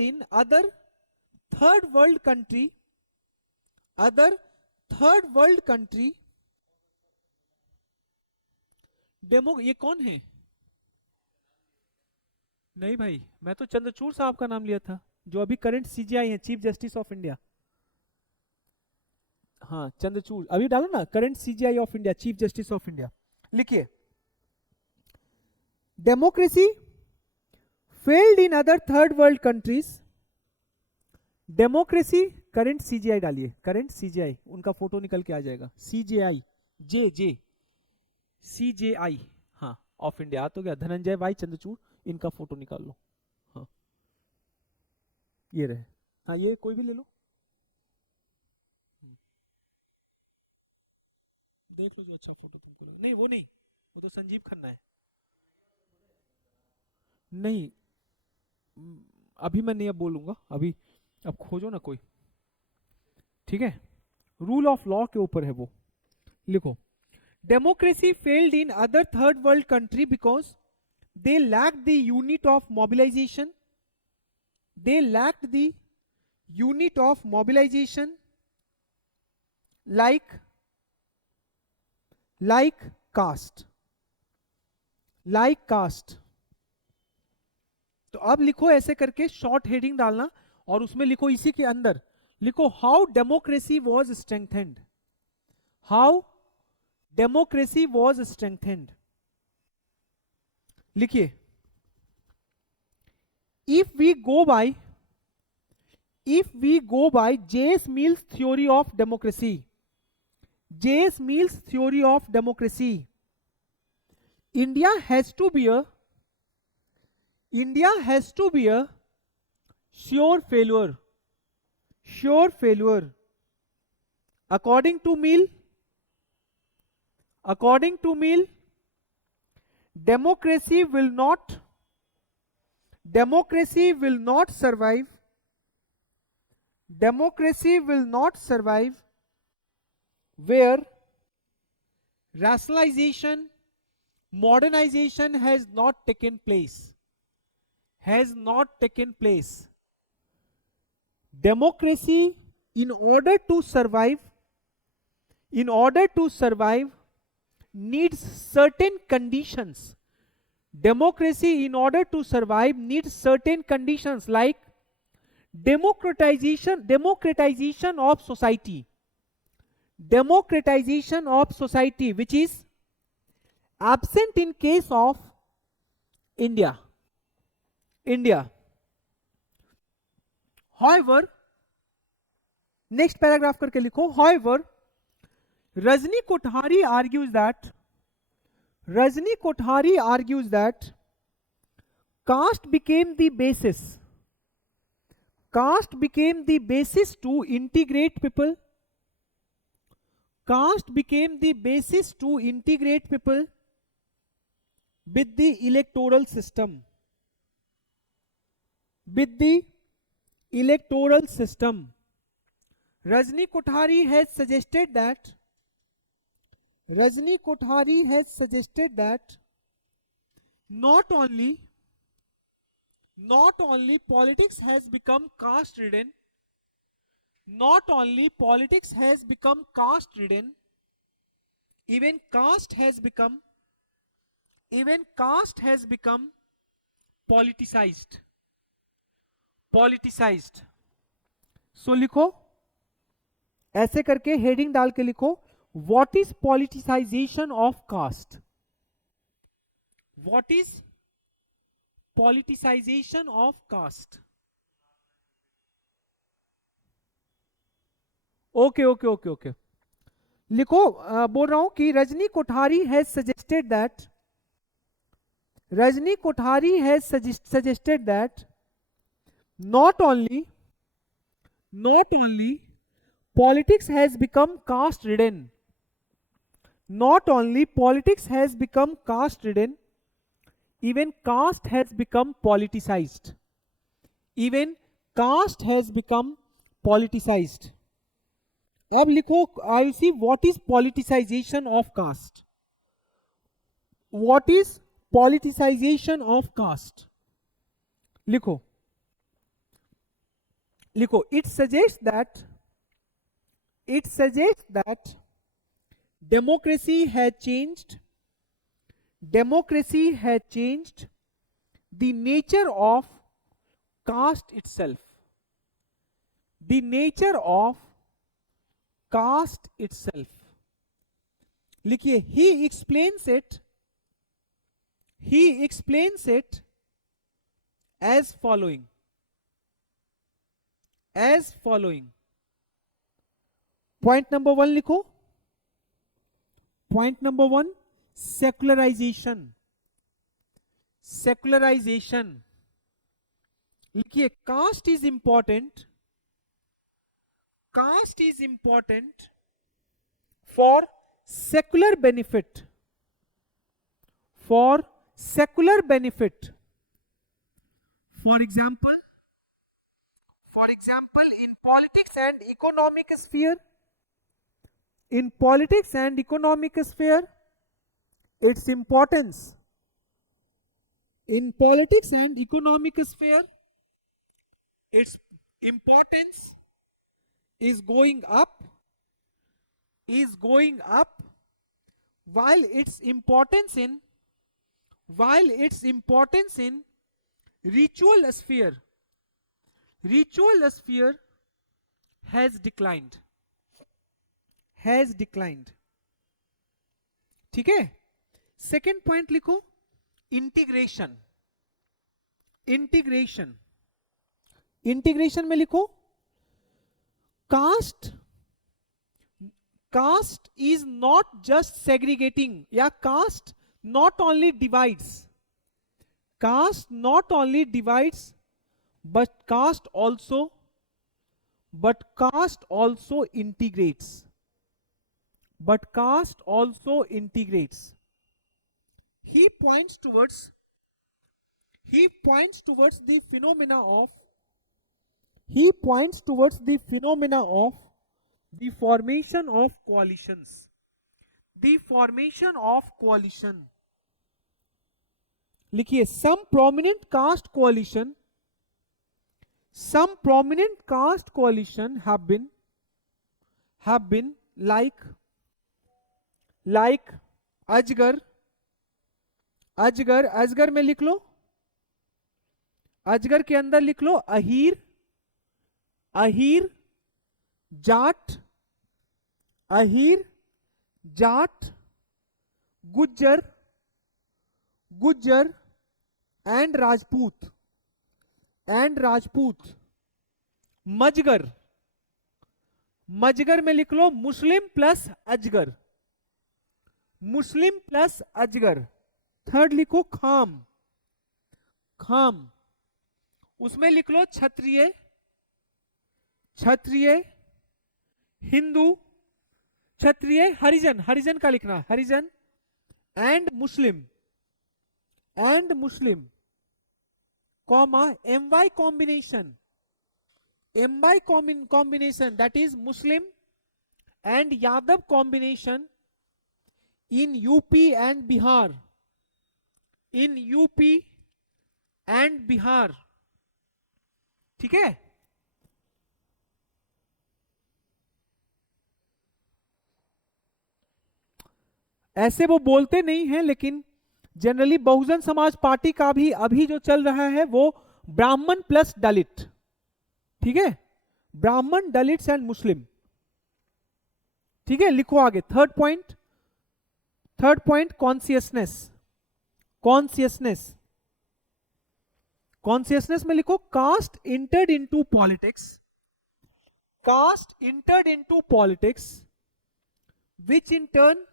in other third world country, demo, ये कौन है? नहीं भाई, मैं तो चंद्रचूड़ साहब का नाम लिया था, जो अभी करंट सीजीआई हैं, चीफ जस्टिस ऑफ इंडिया। हाँ, चंद्रचूड़, अभी डालो ना, current CGI of India, chief justice of India. लिखिए, democracy failed in other third world countries, democracy, current CGI डालिए, करंट सीजीआई, उनका फोटो निकल के आ जाएगा, सीजीआई, जे सीजेआई, हाँ, ऑफ इंडिया। तो क्या, धनंजय भाई चंद्रचूड़, इनका फोटो निकाल लो। हाँ, ये रहे। हाँ, ये कोई भी ले लो, देख लो जो अच्छा फोटो तुमको लगे। नहीं, वो नहीं, वो तो संजीव खन्ना है। नहीं, अभी मैं नहीं, अब बोलूंगा, अभी अब खोजो ना कोई, ठीक है, रूल ऑफ लॉ के ऊपर है वो। लिखो, democracy failed in other third world country because they lacked the unit of mobilization, like caste, तो अब लिखो ऐसे करके, शॉर्ट हेडिंग डालना, और उसमें लिखो, इसी के अंदर लिखो, हाउ डेमोक्रेसी वॉज स्ट्रेंथेंड, लिखिए, if we go by J.S. Mill's theory of democracy, India has to be a sure failure. According to Mill, democracy will not survive where rationalization, modernization has not taken place. Democracy, in order to survive, needs certain conditions. Democracy, in order to survive, needs certain conditions like democratization of society, which is absent in case of India. However, next paragraph करके लिखो, however, Rajni Kothari argues that caste became the basis to integrate people. With the electoral system. Rajni Kothari has suggested that not only politics has become caste ridden, even caste has become politicized. So लिखो, ऐसे करके heading डाल के लिखो, what is politicization of caste? Okay, लिखो, बोल रहा हूं कि Rajni Kothari has suggested that not only politics has become caste ridden, even caste has become politicized. अब लिखो, I see what is politicization of caste. what is politicization of caste? लिखो लिखो, it suggests that democracy has changed the nature of caste itself. The nature of caste itself. लिखिए, he explains it as following. Point number 1 लिखो. Point number 1, secularization. लिखिए, caste is important for secular benefit. For example, in politics and economic sphere, its importance. In politics and economic sphere, its importance is going up, while its importance in ritual sphere has declined. ठीक है. Second point लिखो, integration में लिखो, caste is not just segregating, या caste not only divides, but caste also integrates. He points towards the phenomena of the formation of coalitions. लिखिए, some prominent caste coalition have been like अजगर में लिख लो, अजगर के अंदर लिख लो अहीर, जाट, गुज्जर एंड राजपूत. मजगर में लिख लो मुस्लिम प्लस अजगर. थर्ड लिखो खाम, उसमें लिख लो क्षत्रिय, हिंदू, हरिजन का लिखना, Harijan and Muslim, comma MY combination, that is Muslim and Yadav combination in UP and Bihar. ठीक है. ऐसे वो बोलते नहीं हैं, लेकिन जनरली बहुजन समाज पार्टी का भी अभी जो चल रहा है वो ब्राह्मण प्लस दलित. ठीक है, ब्राह्मण, दलित्स एंड मुस्लिम. ठीक है, लिखो आगे. थर्ड पॉइंट कॉन्सियसनेस में लिखो, caste entered into politics, which in turn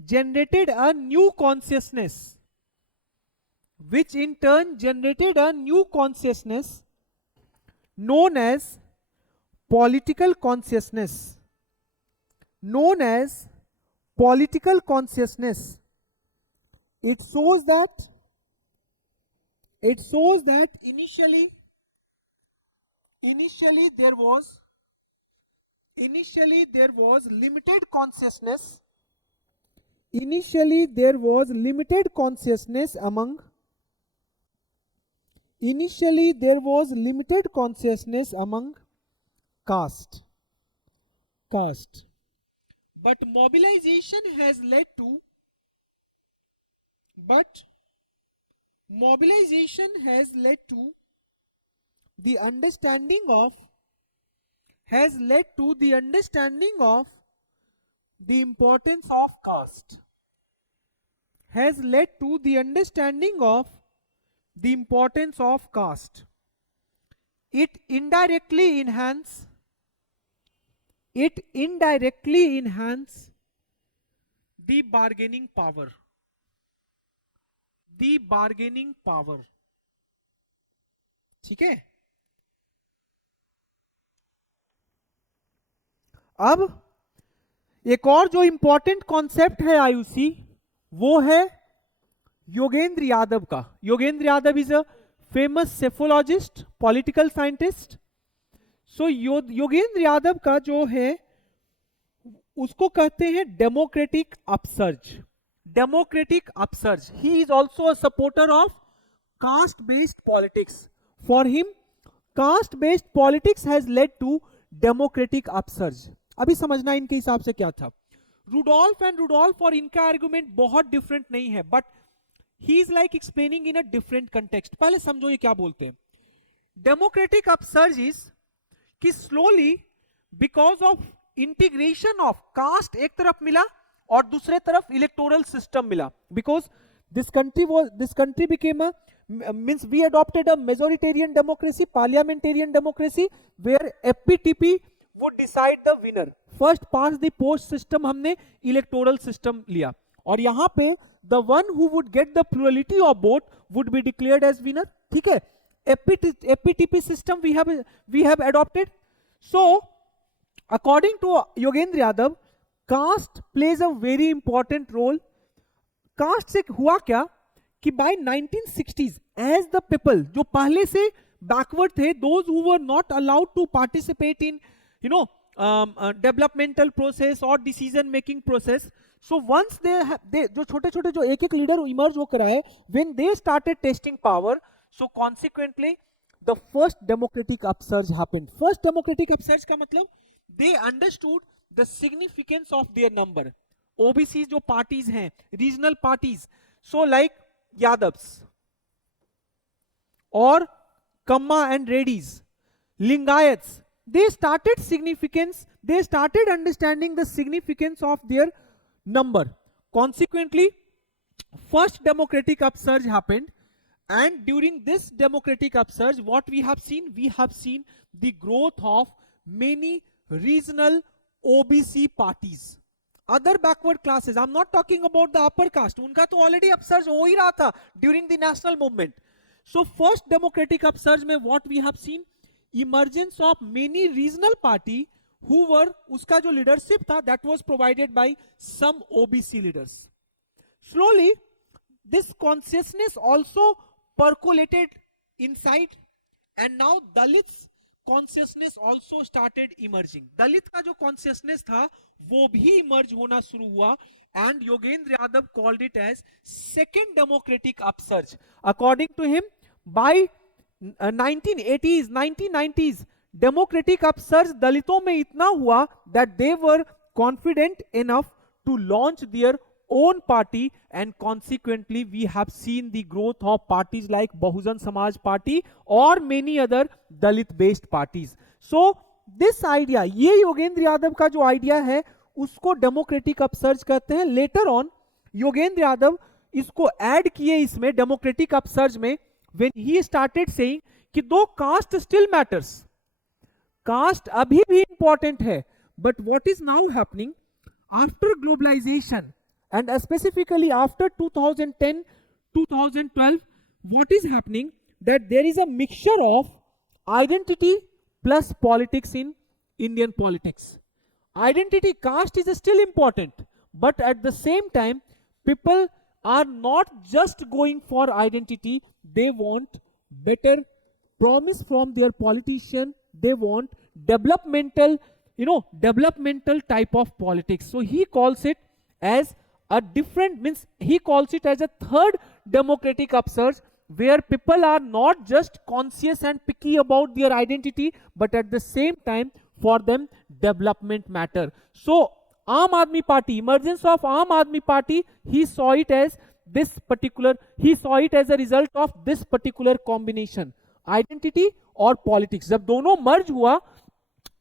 generated a new consciousness, known as political consciousness. It shows that initially there was Initially there was limited consciousness. Initially there was limited consciousness among. Initially there was limited consciousness among caste. Caste. But mobilization has led to. But mobilization has led to the understanding of. Has led to the understanding of the importance of caste. Has led to the understanding of the importance of caste. It indirectly enhance. It indirectly enhance the bargaining power. The bargaining power. ठीक है. अब एक और जो important concept है आयुषी, वो है योगेंद्र यादव का. Yogendra Yadav is a famous psephologist, political scientist. So Yogendra Yadav का जो है उसको कहते हैं democratic upsurge. Democratic upsurge. He is also a supporter of caste based politics. For him caste based politics has led to democratic upsurge. अभी समझना इनके हिसाब से क्या था. रुडोल्फ एंड रुडोल्फ और इनका आर्गुमेंट बहुत डिफरेंट नहीं है, but he is like explaining in a different context. पहले समझो ये क्या बोलते हैं. डेमोक्रेटिक अपसर्ज इज कि slowly because of integration of caste एक तरफ मिला और दूसरे तरफ इलेक्टोरल सिस्टम मिला. Because this country became a means we adopted a majoritarian democracy, parliamentarian democracy, where FPTP would decide the winner. First past the post system हमने electoral system लिया और यहाँ पे the one who would get the plurality of vote would be declared as winner. ठीक है. FPTP system we have adopted. So according to Yogendra Yadav, caste plays a very important role. caste से हुआ क्या कि by 1960s as the people जो पहले से backward थे, those who were not allowed to participate in developmental process or decision making process, so once they जो छोटे छोटे जो एक एक लीडर इमर्ज होकर आए, when they started testing power, so consequently the first democratic upsurge happened. First democratic upsurge का मतलब they understood the significance of their number. OBCs जो parties हैं, regional parties, so like Yadavs or Kamma and Reddys, Lingayats, they started understanding the significance of their number. Consequently, first democratic upsurge happened, and during this democratic upsurge, what we have seen the growth of many regional OBC parties. Other backward classes, I'm not talking about the upper caste, उनका तो already upsurge हो ही रहा था during the national movement. So first democratic upsurge में what we have seen, emergence of many regional party who were, उसका जो leadership था that was provided by some OBC leaders. Slowly this consciousness also percolated inside, and now Dalits consciousness also started emerging. Dalit का जो consciousness था वो भी emerge होना शुरू हुआ, and Yogendra Yadav called it as second democratic upsurge. According to him by 1980s 1990s democratic upsurge दलितों में इतना हुआ that they were confident enough to launch their own party, and consequently we have seen the growth of parties like Bahujan Samaj Party or many other Dalit based parties. So this idea, ये योगेंद्र यादव का जो idea है उसको democratic upsurge कहते हैं. Later on Yogendra Yadav इसको add किए इसमें डेमोक्रेटिक अपसर्ज में, when he started saying कि दो कास्ट स्टिल मैटर्स, कास्ट अभी भी इंपॉर्टेंट है, but what is now happening after globalization and specifically after 2010 2012, what is happening that there is a mixture of identity plus politics in Indian politics. Identity, caste is still important, but at the same time people are not just going for identity, they want better promise from their politician, they want developmental developmental type of politics. So he calls it as a different, means he calls it as a third democratic upsurge, where people are not just conscious and picky about their identity, but at the same time for them development matter. So Aam Aadmi Party, emergence of Aam Aadmi Party, he saw it as a result of this particular combination, identity और politics. जब दोनों merge हुआ,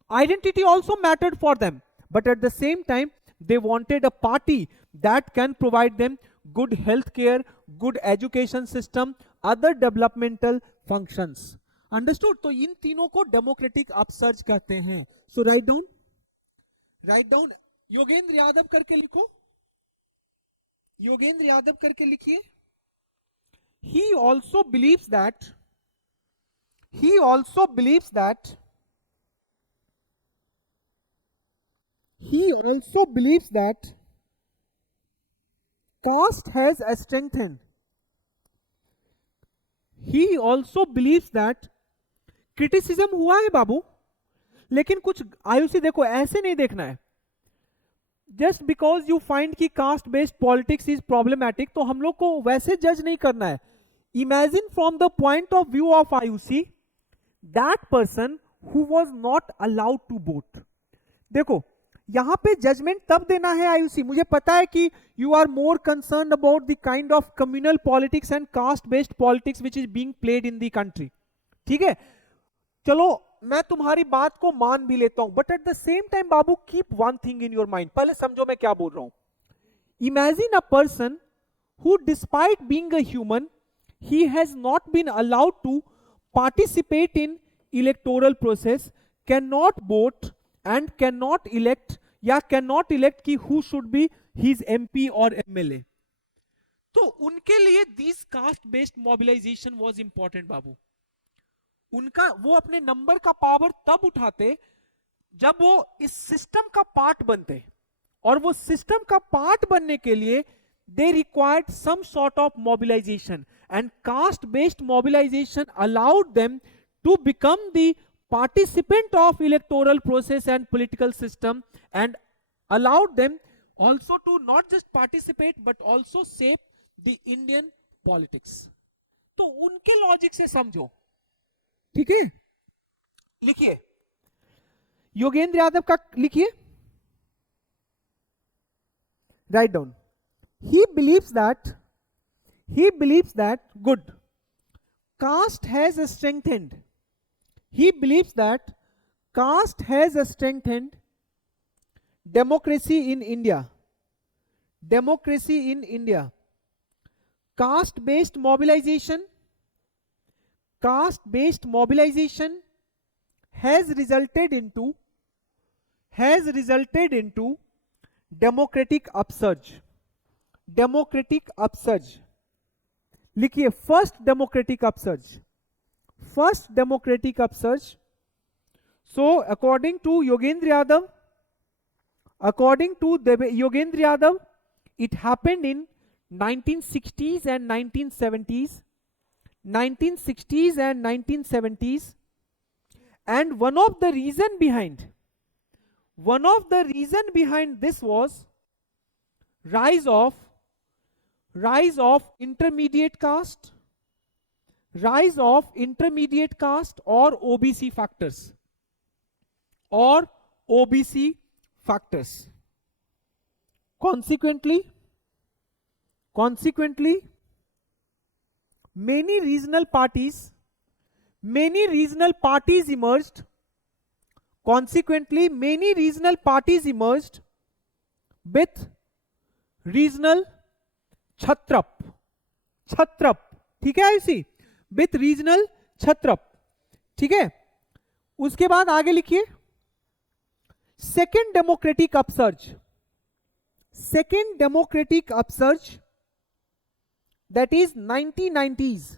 identity also mattered for them, but at the same time they wanted a party that can provide them good health care, good education system, other developmental functions. Understood? तो इन तीनों को democratic upsurge कहते हैं. So write down. Yogendra Yadav करके लिखो, योगेंद्र यादव करके लिखिए. He also believes that caste has strengthened. He also believes that criticism हुआ है बाबू, लेकिन कुछ आयुषी देखो ऐसे नहीं देखना है. जस्ट बिकॉज यू फाइंड कि caste based politics is problematic, तो हम लोग को वैसे जज नहीं करना है. Imagine from the point of view of Ayushi, that person who was not allowed to vote. देखो यहां पे जजमेंट तब देना है आयुषी, मुझे पता है कि you are more concern about the kind of communal politics and caste based politics which is being played in the country. ठीक है, चलो मैं तुम्हारी बात को मान भी लेता हूं, but at the same time Babu keep one thing in your mind. पहले समझो मैं क्या बोल रहा हूं. Imagine a person who despite being a human, he has not been allowed to participate in electoral process, cannot vote and cannot elect या cannot elect कि who should be his MP और MLA. तो उनके लिए this caste based mobilization was important बाबू. उनका वो अपने number का पावर तब उठाते जब वो इस सिस्टम का पार्ट बनते, और वो सिस्टम का पार्ट बनने के लिए they required some sort of mobilization, and caste based mobilization allowed them to become the participant of electoral process and political system, and allowed them also to not just participate but also shape the Indian politics. तो उनके logic से समझो. ठीक है, लिखिए योगेंद्र यादव का, लिखिए, write down. He believes that good, caste has strengthened. He believes that caste has strengthened democracy in India. Caste based mobilization has resulted into democratic upsurge. लिखिए first democratic upsurge. So according to Yogendra Yadav, it happened in 1960s and 1970s, and one of the reason behind this was rise of intermediate caste or OBC factors. Consequently, many regional parties emerged. With regional chhatrap. ठीक है Ayushi, with regional chhatrap. ठीक है, उसके बाद आगे लिखिए second democratic upsurge, that is 1990s.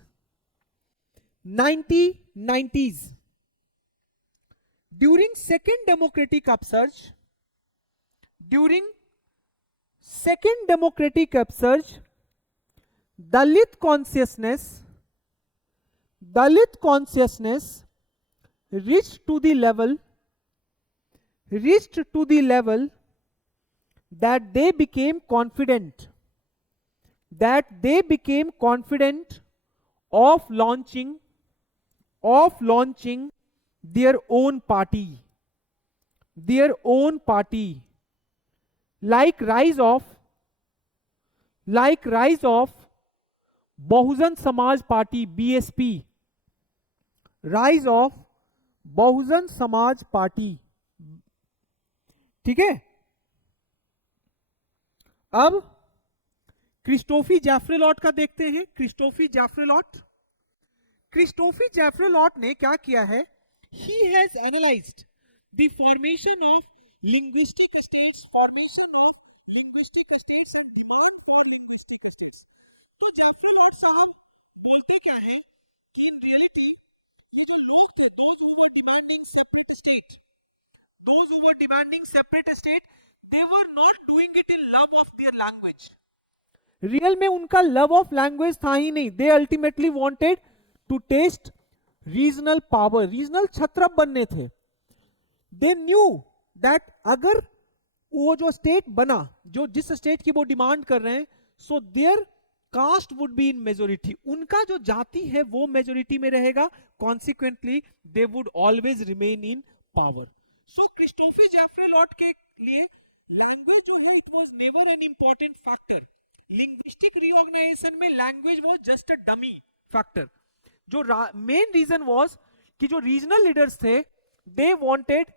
During second democratic upsurge, Dalit consciousness reached to the level reached to the level that they became confident of launching their own party, like rise of Bahujan Samaj party, BSP, rise of Bahujan Samaj party. ठीक है, अब क्रिस्टोफी जैफ्रेलॉट का देखते हैं। क्रिस्टोफी जैफ्रेलॉट ने क्या किया है? He has analysed the formation of linguistic states and demand for linguistic states. तो जैफ्रेलॉट साहब बोलते क्या है कि इन रियलिटी ये जो लोग थे, those who were demanding separate state, they were not doing it in love of their language. Real में उनका लव ऑफ लैंग्वेज था ही नहीं। They ultimately wanted to taste regional power, regional chhatrap बनने थे। दे न्यू दैट अगर वो जो स्टेट बना, जो जिस स्टेट की वो डिमांड कर रहे हैं, so their caste would be in majority, उनका जो जाति है वो मेजोरिटी में रहेगा, consequently they would always remain in power. So Christopher Jaffrelot के लिए लैंग्वेज जो है, it was never an important factor. Linguistic reorganization में language was just a dummy factor. जो मेन रीजन वाज कि जो रीजनल लीडर्स थे, they wanted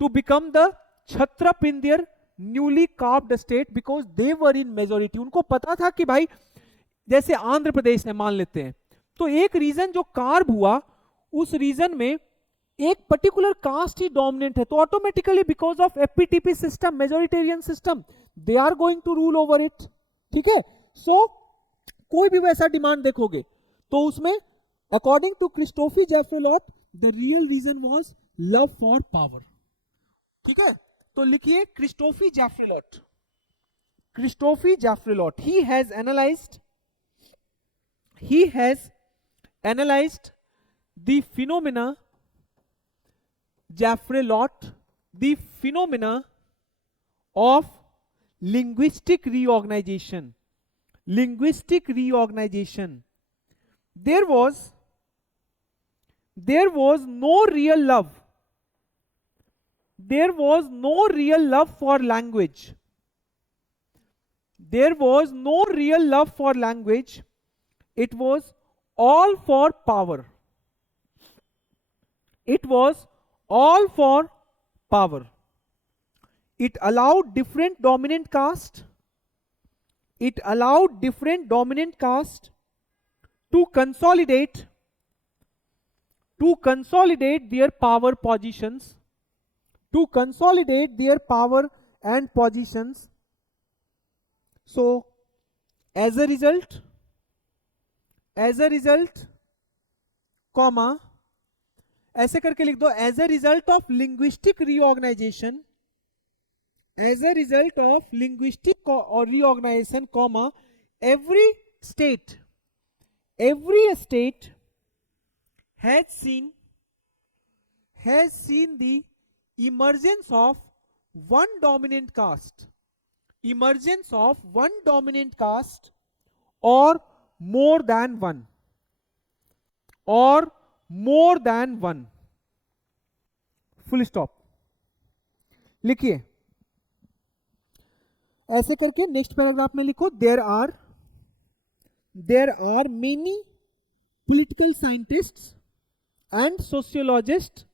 to become the chhatrap in their newly carved state because they were in majority. उनको पता था कि भाई जैसे आंध्र प्रदेश है मान लेते हैं, तो एक रीजन जो कार्व हुआ, उस रीजन में एक पर्टिकुलर कास्ट ही डोमिनेंट है, तो automatically because of FPTP system, majoritarian system, they are going to rule over it. ठीक है, सो कोई भी वैसा डिमांड देखोगे तो उसमें according to Christopher Jaffrelot the real reason was love for power. ठीक है, तो लिखिए Christopher Jaffrelot, he has analyzed the phenomena of linguistic reorganization. There was no real love. There was no real love for language. There was no real love for language. It was all for power. It was all for power. It allowed different dominant caste. It allowed different dominant caste to consolidate their power positions. To consolidate their power and positions. So, as a result, comma, ऐसे करके लिख दो, as a result of linguistic reorganization, comma, every state has seen the emergence of one dominant caste, or more than one, full stop। लिखिए ऐसे करके next paragraph में लिखो, there are many political scientists and sociologists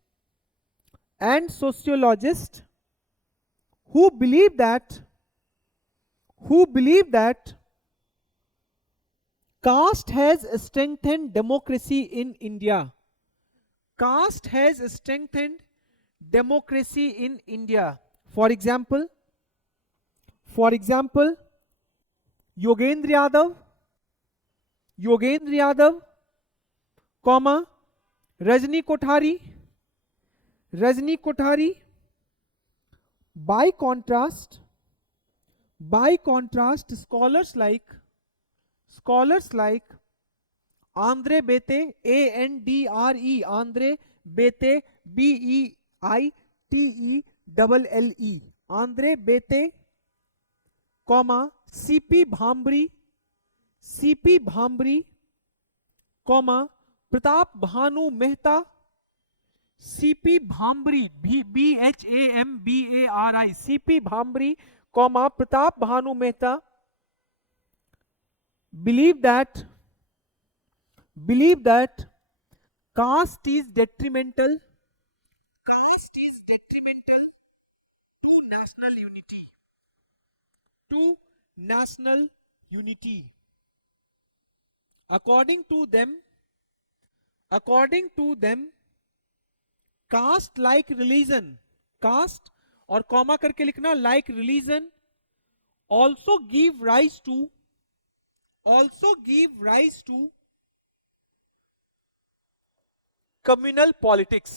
who believe that caste has strengthened democracy in India. Caste has strengthened democracy in India. For example, Yogendra Yadav, comma, Rajni Kothari. By contrast, scholars like Andre Bete, Andre Bete, Beite, double L E, Andre Beteille, comma CP Bhambhri, CP Bhambhri, comma Pratap Bhanu Mehta, CP Bhambhri, BHAMBARI, CP Bhambhri, comma Pratap Bhanu Mehta, believe that caste is detrimental to national unity, to national unity. According to them, caste like religion, caste और comma करके लिखना, like religion also give rise to communal politics,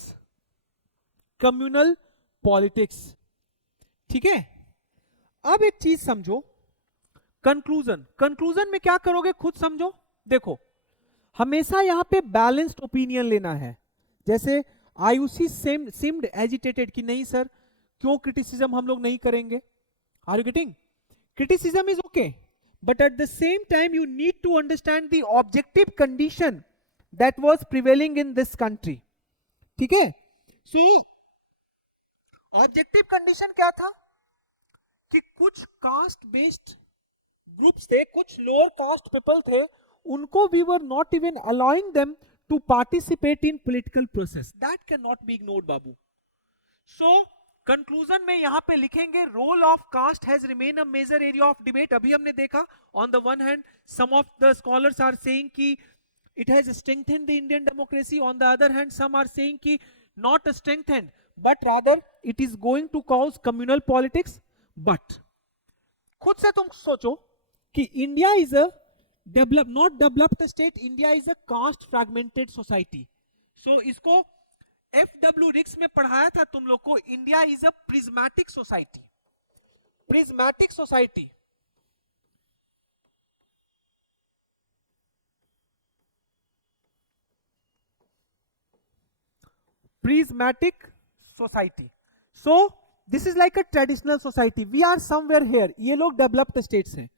ठीक है। अब एक चीज समझो, conclusion में क्या करोगे खुद समझो। देखो, हमेशा यहां पे बैलेंस्ड ओपिनियन लेना है। जैसे आयुषी seemed एजिटेटेड कि नहीं सर, क्यों क्रिटिसिज्म हम लोग नहीं करेंगे। Are you getting? Criticism is okay, but at the same time you need to understand the objective condition that was prevailing in this country, ठीक है। सो ऑब्जेक्टिव कंडीशन क्या था कि कुछ कास्ट बेस्ड ग्रुप्स थे, कुछ लोअर कास्ट पीपल थे, उनको we were not even allowing them to participate in political process. That cannot be ignored, बाबू। So कंक्लूजन में यहां पे लिखेंगे role of caste has remain a major area of debate. अभी हमने देखा on the one hand some of the scholars are saying कि it has strengthened the Indian democracy, on the other hand some are saying कि not strengthened but rather it is going to cause communal politics. But खुद से तुम सोचो कि India is a not developed state, India is a caste fragmented society. So इसको FW Riggs में पढ़ाया था तुम लोग को, India is a prismatic society, prismatic society. Prismatic society. So this is like a traditional society, we are somewhere here, ये लोग developed states हैं।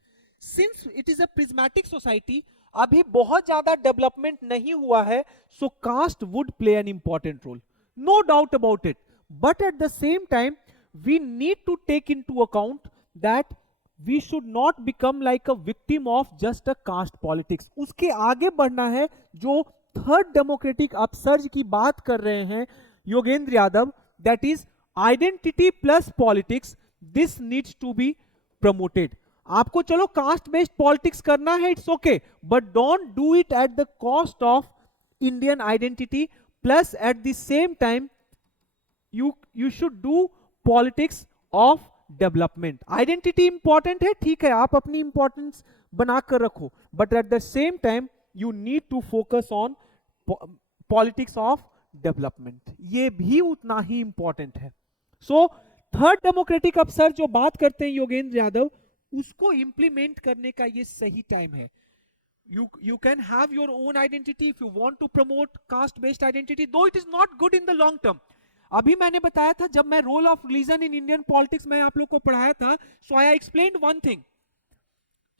Since it is a prismatic society, अभी बहुत ज्यादा डेवलपमेंट नहीं हुआ है, so caste would play an important role, no doubt about it. But at the same time we need to take into account that we should not become like a victim of just a caste politics. उसके आगे बढ़ना है। जो third democratic upsurge की बात कर रहे हैं Yogendra Yadav, that is identity plus politics, this needs to be promoted. आपको चलो कास्ट बेस्ड पॉलिटिक्स करना है, it's okay, but don't do it at the cost of Indian identity, plus at the same time you should do politics of development. Identity important है, ठीक है, आप अपनी importance बनाकर रखो, but at the same time you need to focus on politics of development, ये भी उतना ही इंपॉर्टेंट है। सो थर्ड डेमोक्रेटिक अपसर जो बात करते हैं योगेंद्र यादव, उसको इंप्लीमेंट करने का ये सही टाइम है। You can have your own identity if you want to promote caste based identity, though it is not good in the long term. अभी मैंने बताया था जब मैं role of religion in Indian politics में आप लोग को पढ़ाया था, so I explained one thing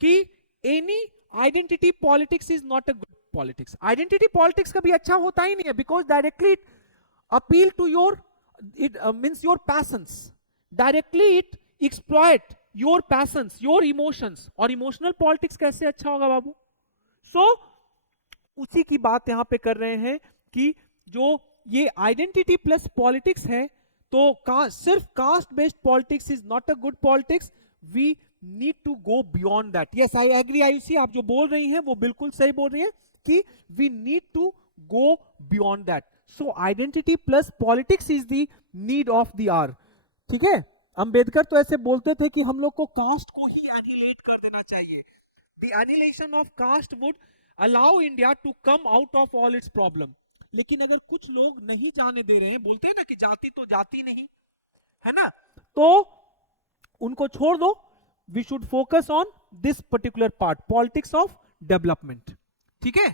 कि any identity politics is not a good politics. Identity politics कभी अच्छा होता ही नहीं है, because directly it appeal to your, it means your passions, directly it exploit your passions, your emotions. और emotional politics कैसे अच्छा होगा बाबू? सो उसी की बात यहां पे कर रहे हैं कि जो ये आइडेंटिटी प्लस पॉलिटिक्स है, तो सिर्फ caste based politics is not a good politics, we need to go beyond that. Yes, I agree Ayushi, आप जो बोल रही हैं वो बिल्कुल सही बोल रही हैं कि we need to go beyond that. So identity plus politics is the need of the hour, ठीक है। अंबेडकर तो ऐसे बोलते थे कि हम लोग को कास्ट को ही एनिहिलेट कर देना चाहिए। The annihilation of caste would allow India to come out of all its problem. लेकिन अगर कुछ लोग नहीं जाने दे रहे हैं, बोलते हैं ना कि जाति तो जाति नहीं है ना, तो उनको छोड़ दो। We should focus on this particular part, politics of development, ठीक है।